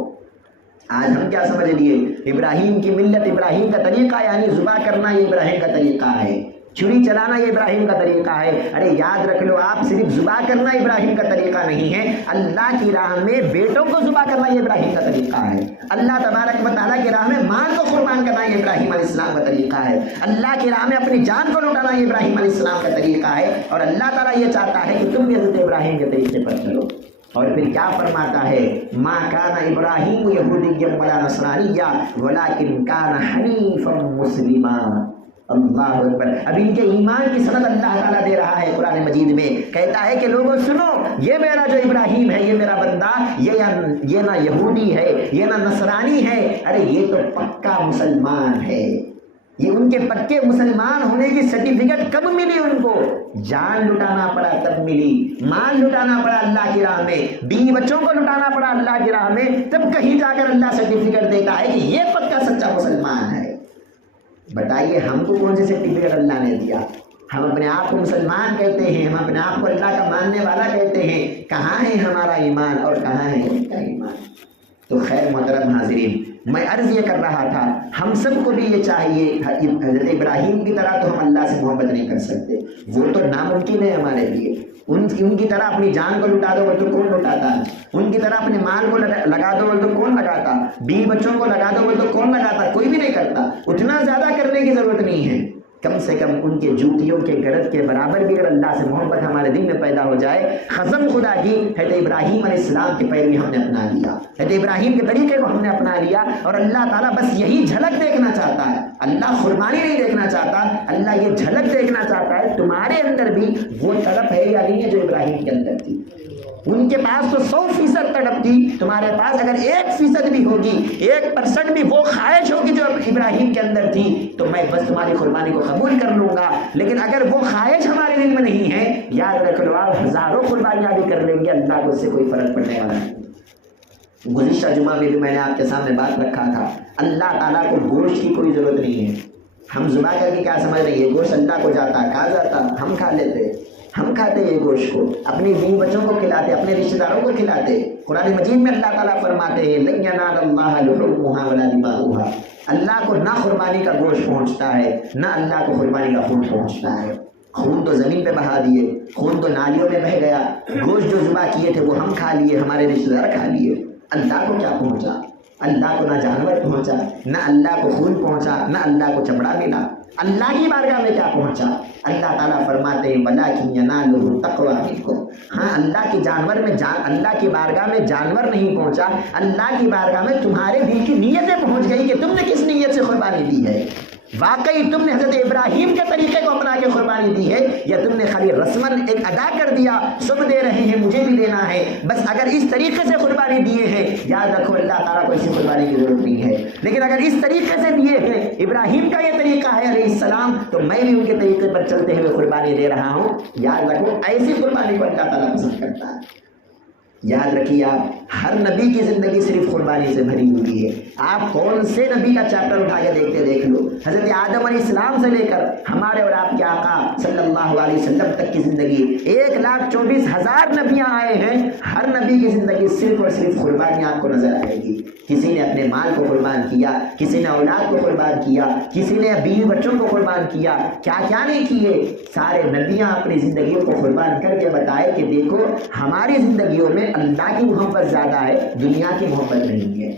آج ہم کیا سمجھ لیے؟ ابراہیم کی ملت، ابراہیم کا طریقہ یعنی ذبح کرنا یہ ابراہیم کا طریقہ ہے، چھری چلانا یہ ابراہیم کا طریقہ ہے۔ ارے یاد رکھ لو، آپ صرف ذبح کرنا ابراہیم کا طریقہ نہیں ہے، اللہ کی راہ میں بیٹوں کو ذبح کرنا یہ ابراہیم کا طریقہ ہے، اللہ تبارک و تعالیٰ کی راہ میں مال کو قربان کرنا یہ ابراہیم علیہ السلام کا طریقہ ہے، اللہ کی راہ میں اپنی جان کو لوٹانا یہ ابراہیم علیہ السلام کا طریقہ ہے، اور اللہ تعالیٰ یہ چاہتا ہے کہ تم بھی حضرت ابراہیم کے طریقے پر چلو۔ اور پھر کیا فرماتا ہے؟ ما کان ابراہیم یہودیا ولا نصرانیا ولکن کان حنیفا مسلما۔ اللہ اکبر۔ اب ان کے ایمان کی سند اللہ تعالیٰ دے رہا ہے قرآن مجید میں، کہتا ہے کہ لوگوں سنو، یہ میرا جو ابراہیم ہے، یہ میرا بندہ، یہ نہ یہودی ہے، یہ نہ نصرانی ہے، ارے یہ تو پکا مسلمان ہے۔ یہ ان کے پکے مسلمان ہونے کی سرٹیفکیٹ کب ملی ان کو؟ جان لٹانا پڑا تب ملی، مال لٹانا پڑا اللہ کی راہ میں، بیوی بچوں کو لٹانا پڑا اللہ کی راہ میں، تب کہیں جا کر اللہ سرٹیفکیٹ دیتا ہے کہ یہ پکا سچا مسلمان ہے۔ بتائیے ہم کو کون سے سرٹیفکیٹ اللہ نے دیا؟ ہم اپنے آپ کو مسلمان کہتے ہیں، ہم اپنے آپ کو اللہ کا ماننے والا کہتے ہیں، کہاں ہے ہمارا ایمان اور کہاں ہے ان کا ایمان؟ تو خیر محترم حاضرین، میں عرض یہ کر رہا تھا ہم سب کو بھی یہ چاہیے، حضرت ابراہیم کی طرح تو ہم اللہ سے محبت نہیں کر سکتے، وہ تو ناممکن ہے ہمارے لیے۔ ان کی طرح اپنی جان کو لٹا دو بول تو کون لٹاتا ہے؟ ان کی طرح اپنے مال کو لگا دو بول تو کون لگاتا؟ بیوی بچوں کو لگا دو بول تو کون لگاتا؟ کوئی بھی نہیں کرتا۔ اتنا زیادہ کرنے کی ضرورت نہیں ہے، کم سے کم ان کے جوتیوں کے گرد کے برابر بھی اگر اللہ سے محبت ہمارے دل میں پیدا ہو جائے۔ قسم خدا کی حضرت ابراہیم علیہ السلام کی پیروی ہم نے اپنا لیا، حضرت ابراہیم کے طریقے کو ہم نے اپنا لیا، اور اللہ تعالیٰ بس یہی جھلک دیکھنا چاہتا ہے۔ اللہ قربانی نہیں دیکھنا چاہتا، اللہ یہ جھلک دیکھنا چاہتا ہے تمہارے اندر بھی وہ تڑپ ہے یا نہیں ہے جو ابراہیم کے اندر تھی۔ ان کے پاس تو 100% تڑپ تھی، تمہارے پاس اگر 1% بھی ہوگی، 1% بھی وہ خواہش ہوگی جو ابراہیم کے اندر تھی، تو میں بس تمہاری قربانی کو قبول کر لوں گا۔ لیکن اگر وہ خواہش ہمارے دل میں نہیں ہے، یاد رکھ لو آپ ہزاروں قربانیاں بھی کر لیں گے، اللہ کو اس سے کوئی فرق پڑنے والا نہیں۔ گزشتہ جمعہ میں بھی میں نے آپ کے سامنے بات رکھا تھا، اللہ تعالیٰ کو گوشت کی کوئی ضرورت نہیں ہے۔ ہم ذبح کر کے کیا سمجھ رہے ہیں؟ یہ گوشت اللہ کو جاتا، کہا جاتا، ہم کھا لیتے، ہم کھاتے یہ گوشت کو، اپنی بیوی بچوں کو کھلاتے، اپنے رشتہ داروں کو کھلاتے۔ قرآن مجید میں اللہ تعالیٰ فرماتے ہیں لن ینال اللہ لحومها ولا دماؤها، اللہ کو نہ قربانی کا گوشت پہنچتا ہے، نہ اللہ کو قربانی کا خون پہنچتا ہے۔ خون تو زمین پہ بہا دیے، خون تو نالیوں میں بہہ گیا، گوشت جو ذبح کیے تھے وہ ہم کھا لیے، ہمارے رشتہ دار کھا لیے، اللہ کو کیا پہنچا؟ اللہ کو نہ جانور پہنچا، نہ اللہ کو خون پہنچا، نہ اللہ کو چمڑا ملا، اللہ کی بارگاہ میں کیا پہنچا؟ اللہ تعالیٰ فرماتے ہیں وَلَٰكِن يَنَالُهُ التَّقْوَىٰ مِنكُمْ، ہاں اللہ کی جانور میں اللہ کی بارگاہ میں جانور نہیں پہنچا، اللہ کی بارگاہ میں تمہارے دل کی نیتیں پہنچ گئی کہ تم نے کس نیت سے قربانی دی ہے۔ واقعی تم نے حضرت ابراہیم کے طریقے کو اپنا کے قربانی دی ہے، یا تم نے خالی رسماً ایک ادا کر دیا، سب دے رہے ہیں مجھے بھی دینا ہے، بس اگر اس طریقے سے قربانی دیے ہیں، یاد رکھو اللہ تعالیٰ کو ایسی قربانی کی ضرورت نہیں ہے۔ لیکن اگر اس طریقے سے دیے ہیں، ابراہیم کا یہ طریقہ ہے علیہ السلام، تو میں بھی ان کے طریقے پر چلتے ہوئے قربانی دے رہا ہوں۔ یاد رکھو ایسی قربانی کو اللہ تعالیٰ پسند کرتا ہے۔ یاد رکھیے آپ، ہر نبی کی زندگی صرف قربانی سے بھری ہوئی ہے۔ آپ کون سے نبی کا چیپٹر اٹھا کے دیکھ لو، حضرت آدم علیہ السلام سے لے کر ہمارے اور آپ کے آقا صلی اللہ علیہ وسلم تک کی زندگی، 1,24,000 نبیاں آئے ہیں، ہر نبی کی زندگی صرف اور صرف قربانی آپ کو نظر آئے گی۔ کسی نے اپنے مال کو قربان کیا، کسی نے اولاد کو قربان کیا، کسی نے بیوی بچوں کو قربان کیا، کیا کیا نہیں کیے۔ سارے نبیاں اپنی زندگیوں کو قربان کر کے بتائے کہ دیکھو ہماری زندگیوں میں اللہ کی محبت زیادہ ہے، دنیا کی محبت نہیں ہے۔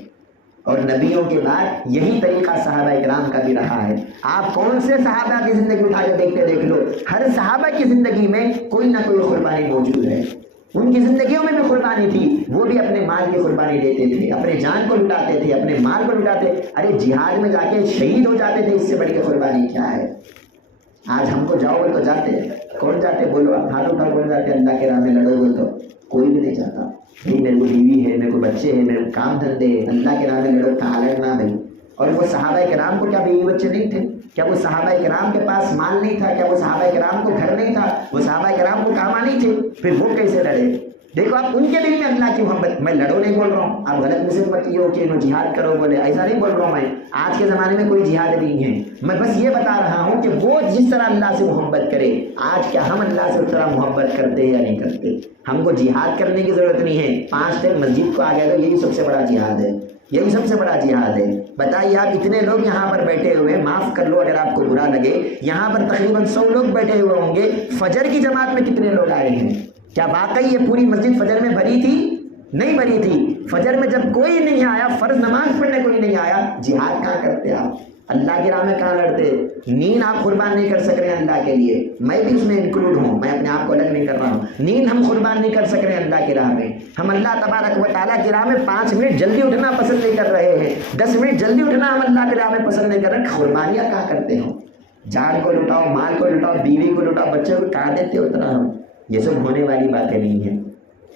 اور نبیوں کے بعد یہی طریقہ صحابہ اکرام کا بھی رہا ہے۔ آپ کون سے صحابہ کی زندگی اٹھا کے دیکھ لو، ہر صحابہ کی زندگی میں کوئی نہ کوئی قربانی موجود ہے۔ ان کی زندگیوں میں بھی قربانی تھی، وہ بھی اپنے مال کی قربانی دیتے تھے، اپنے جان کو لٹاتے تھے، اپنے مال کو لٹاتے۔ ارے جہاد میں جا کے شہید ہو جاتے تھے، اس سے بڑی قربانی کیا ہے؟ آج ہم کو جاؤ بول تو جاتے، کون جاتے بولو؟ آپ ہاتھ اٹھا کون جاتے؟ اللہ کے راہ میں لڑو بول تو کوئی بھی نہیں چاہتا۔ بھائی میرے کو بیوی ہے، میرے کو بچے ہیں، میرے کو کام دھندے ہیں، اللہ کے راہ میں لڑو، کہاں لڑنا بھائی؟ اور وہ صحابہ کرام کو کیا بیوی بچے نہیں تھے؟ کیا وہ صحابہ کرام کے پاس مال نہیں تھا؟ کیا وہ صحابہ کرام کو گھر نہیں تھا؟ وہ صحابہ کرام کو کام نہیں تھے؟ پھر وہ کیسے لڑے؟ دیکھو آپ ان کے دل میں اللہ کی محبت، میں لڑو نہیں بول رہا ہوں، آپ غلط مسلم مت یہ ہو کہ جہاد کرو بولے، ایسا نہیں بول رہا ہوں میں، آج کے زمانے میں کوئی جہاد نہیں ہے، میں بس یہ بتا رہا ہوں کہ وہ جس طرح اللہ سے محبت کرے، آج کیا ہم اللہ سے اس طرح محبت کرتے یا نہیں کرتے؟ ہم کو جہاد کرنے کی ضرورت نہیں ہے، 5 ٹائم مسجد کو آ گئے تو یہی سب سے بڑا جہاد ہے، یہی سب سے بڑا جہاد ہے۔ بتائیے آپ اتنے لوگ یہاں پر بیٹھے ہوئے، معاف کر لو اگر آپ کو برا لگے، یہاں پر تقریباً 100 لوگ بیٹھے ہوئے ہوں گے، فجر کی جماعت میں کتنے لوگ آئے ہیں؟ کیا واقعی یہ پوری مسجد فجر میں بھری تھی؟ نہیں بھری تھی۔ فجر میں جب کوئی نہیں آیا، فرض نماز پڑھنے کوئی نہیں آیا، جہاد کہاں کرتے آپ؟ اللہ کی راہ میں کہاں لڑتے؟ نیند آپ قربان نہیں کر سک رہے ہیں اللہ کے لیے، میں بھی اس میں انکلوڈ ہوں، میں اپنے آپ کو الگ نہیں کر رہا ہوں، نیند ہم قربان نہیں کر سک رہے ہیں اللہ کی راہ میں، ہم اللہ تبارک و تعالیٰ کی راہ میں 5 منٹ جلدی اٹھنا پسند نہیں کر رہے ہیں، 10 منٹ جلدی اٹھنا ہم اللہ کی راہ میں پسند نہیں کر رہے، قربانیاں کہاں کرتے ہوں؟ جان کو لٹاؤ، مال کو لٹاؤ، بیوی کو لٹاؤ، بچے کو کہاں دیتے ہو اتنا؟ ہم یہ سب ہونے والی باتیں نہیں ہیں۔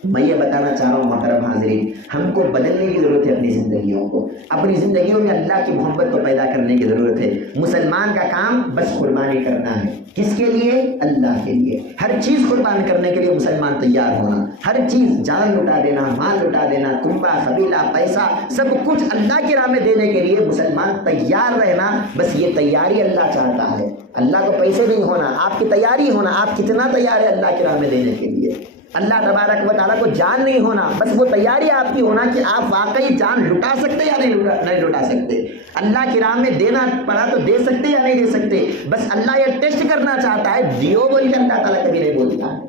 میں یہ بتانا چاہ رہا ہوں محترم حاضرین، ہم کو بدلنے کی ضرورت ہے اپنی زندگیوں کو، اپنی زندگیوں میں اللہ کی محبت کو پیدا کرنے کی ضرورت ہے۔ مسلمان کا کام بس قربانی کرنا ہے، کس کے لیے؟ اللہ کے لیے۔ ہر چیز قربان کرنے کے لیے مسلمان تیار ہونا، ہر چیز، جان لٹا دینا، مال لٹا دینا، کنبہ قبیلہ پیسہ سب کچھ اللہ کی راہ میں دینے کے لیے مسلمان تیار رہنا، بس یہ تیاری اللہ چاہتا ہے۔ اللہ کو پیسے نہیں ہونا، آپ کی تیاری ہونا، آپ کتنا تیار ہے اللہ کی راہ میں دینے کے لیے۔ اللہ تبارک و تعالیٰ کو جان نہیں ہونا، بس وہ تیاری آپ کی ہونا کہ آپ واقعی جان لٹا سکتے یا نہیں لٹا سکتے، اللہ کی راہ میں دینا پڑا تو دے سکتے یا نہیں دے سکتے، بس اللہ یہ ٹیسٹ کرنا چاہتا ہے، دیو بول کے اللہ تعالیٰ کبھی نہیں بولتا ہے۔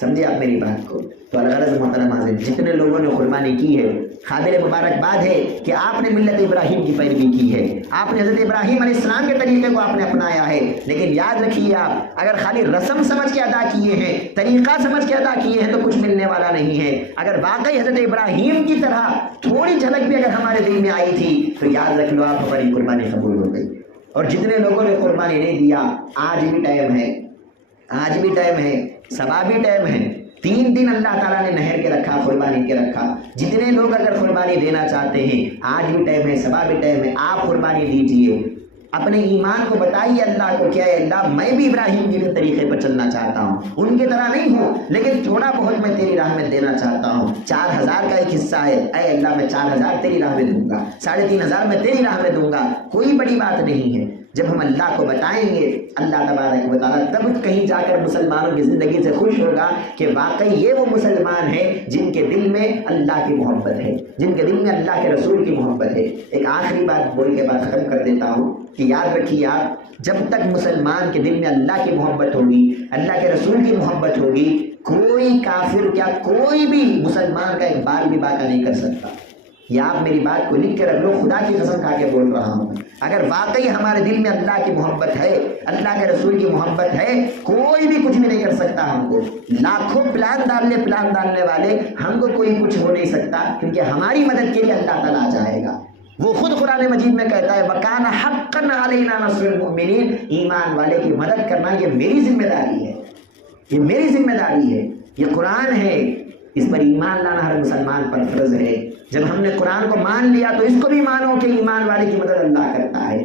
سمجھے آپ میری بات کو؟ تو الغرض محترم حاضرین، جتنے لوگوں نے قربانی کی ہے، قابل مبارکباد ہے کہ آپ نے ملت ابراہیم کی پیروی کی ہے، آپ نے حضرت ابراہیم علیہ السلام کے طریقے کو آپ نے اپنایا ہے، لیکن یاد رکھیے آپ اگر خالی رسم سمجھ کے ادا کیے ہیں، طریقہ سمجھ کے ادا کیے ہیں تو کچھ ملنے والا نہیں ہے۔ اگر واقعی حضرت ابراہیم کی طرح تھوڑی جھلک بھی اگر ہمارے دل میں آئی تھی تو یاد رکھ لو آپ ہماری قربانی قبول ہو گئی۔ اور جتنے لوگوں نے قربانی نہیں دیا، آج بھی ٹائم ہے، آج بھی ٹائم ہے، صبا بھی ٹائم ہے، 3 دن اللہ تعالیٰ نے نہر کے رکھا، قربانی کے رکھا۔ جتنے لوگ اگر قربانی دینا چاہتے ہیں، آج بھی ٹائم ہے، صبح بھی ٹائم ہے، آپ قربانی دیجئے، اپنے ایمان کو بتائیے اللہ کو، کیا ہے اللہ میں بھی ابراہیم کے طریقے پر چلنا چاہتا ہوں، ان کی طرح نہیں ہوں لیکن تھوڑا بہت میں تیری راہ میں دینا چاہتا ہوں، 4000 کا ایک حصہ ہے، اے اللہ میں 4000 تیری راہ میں دوں گا، 3500 میں تیری راہ میں دوں گا، کوئی بڑی بات نہیں ہے۔ جب ہم اللہ کو بتائیں گے اللہ تبارک و تعالیٰ تب کہیں جا کر مسلمانوں کی زندگی سے خوش ہوگا کہ واقعی یہ وہ مسلمان ہیں جن کے دل میں اللہ کی محبت ہے، جن کے دل میں اللہ کے رسول کی محبت ہے۔ ایک آخری بات بول کے بات ختم کر دیتا ہوں کہ یاد رکھیے آپ، جب تک مسلمان کے دل میں اللہ کی محبت ہوگی، اللہ کے رسول کی محبت ہوگی، کوئی کافر کیا کوئی بھی مسلمان کا ایک بال بھی باقی نہیں کر سکتا۔ یہ آپ میری بات کو لکھ کے رکھ لو، خدا کی قسم کھا کے بول رہا ہوں، اگر واقعی ہمارے دل میں اللہ کی محبت ہے، اللہ کے رسول کی محبت ہے، کوئی بھی کچھ بھی نہیں کر سکتا ہم کو، لاکھوں پلان ڈالنے والے، ہم کو کوئی کچھ ہو نہیں سکتا، کیونکہ ہماری مدد کے لیے اللہ تعالیٰ آ جائے گا۔ وہ خود قرآن مجید میں کہتا ہے وَكَانَ حَقًّا عَلَيْنَا نَصْرُ الْمُؤْمِنِينَ، ایمان والے کی مدد کرنا یہ میری ذمہ داری ہے، یہ میری ذمہ داری ہے، یہ قرآن ہے، اس پر ایمان لانا ہر مسلمان پر فرض ہے۔ جب ہم نے قرآن کو مان لیا تو اس کو بھی مانو کہ ایمان والے کی مدد اللہ کرتا ہے۔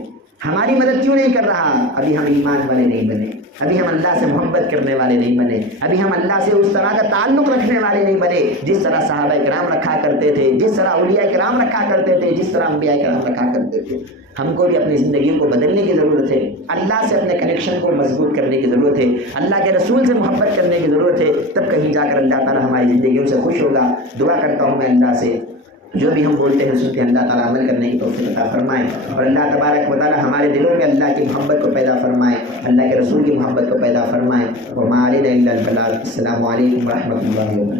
ہماری مدد کیوں نہیں کر رہا؟ ابھی ہم ایمان والے نہیں بنے، ابھی ہم اللہ سے محبت کرنے والے نہیں بنے، ابھی ہم اللہ سے اس طرح کا تعلق رکھنے والے نہیں بنے جس طرح صحابہ کرام رکھا کرتے تھے، جس طرح اولیاء کرام رکھا کرتے تھے، جس طرح انبیاء کرام رکھا کرتے تھے۔ ہم کو بھی اپنی زندگی کو بدلنے کی ضرورت ہے، اللہ سے اپنے کنیکشن کو مضبوط کرنے کی ضرورت ہے، اللہ کے رسول سے محبت کرنے کی ضرورت ہے، تب کہیں جا کر اللہ تعالیٰ ہماری زندگیوں سے خوش ہوگا۔ دعا کرتا ہوں میں اللہ سے جو بھی ہم بولتے ہیں سنتے ہیں اللہ تعالیٰ عمل کرنے کی توفیق عطا فرمائے، اور اللہ تبارک و تعالیٰ ہمارے دلوں میں اللہ کی محبت کو پیدا فرمائے، اللہ کے رسول کی محبت کو پیدا فرمائے۔ وما علینا الا البلاغ۔ السلام علیکم ورحمۃ اللہ وبرکاتہ۔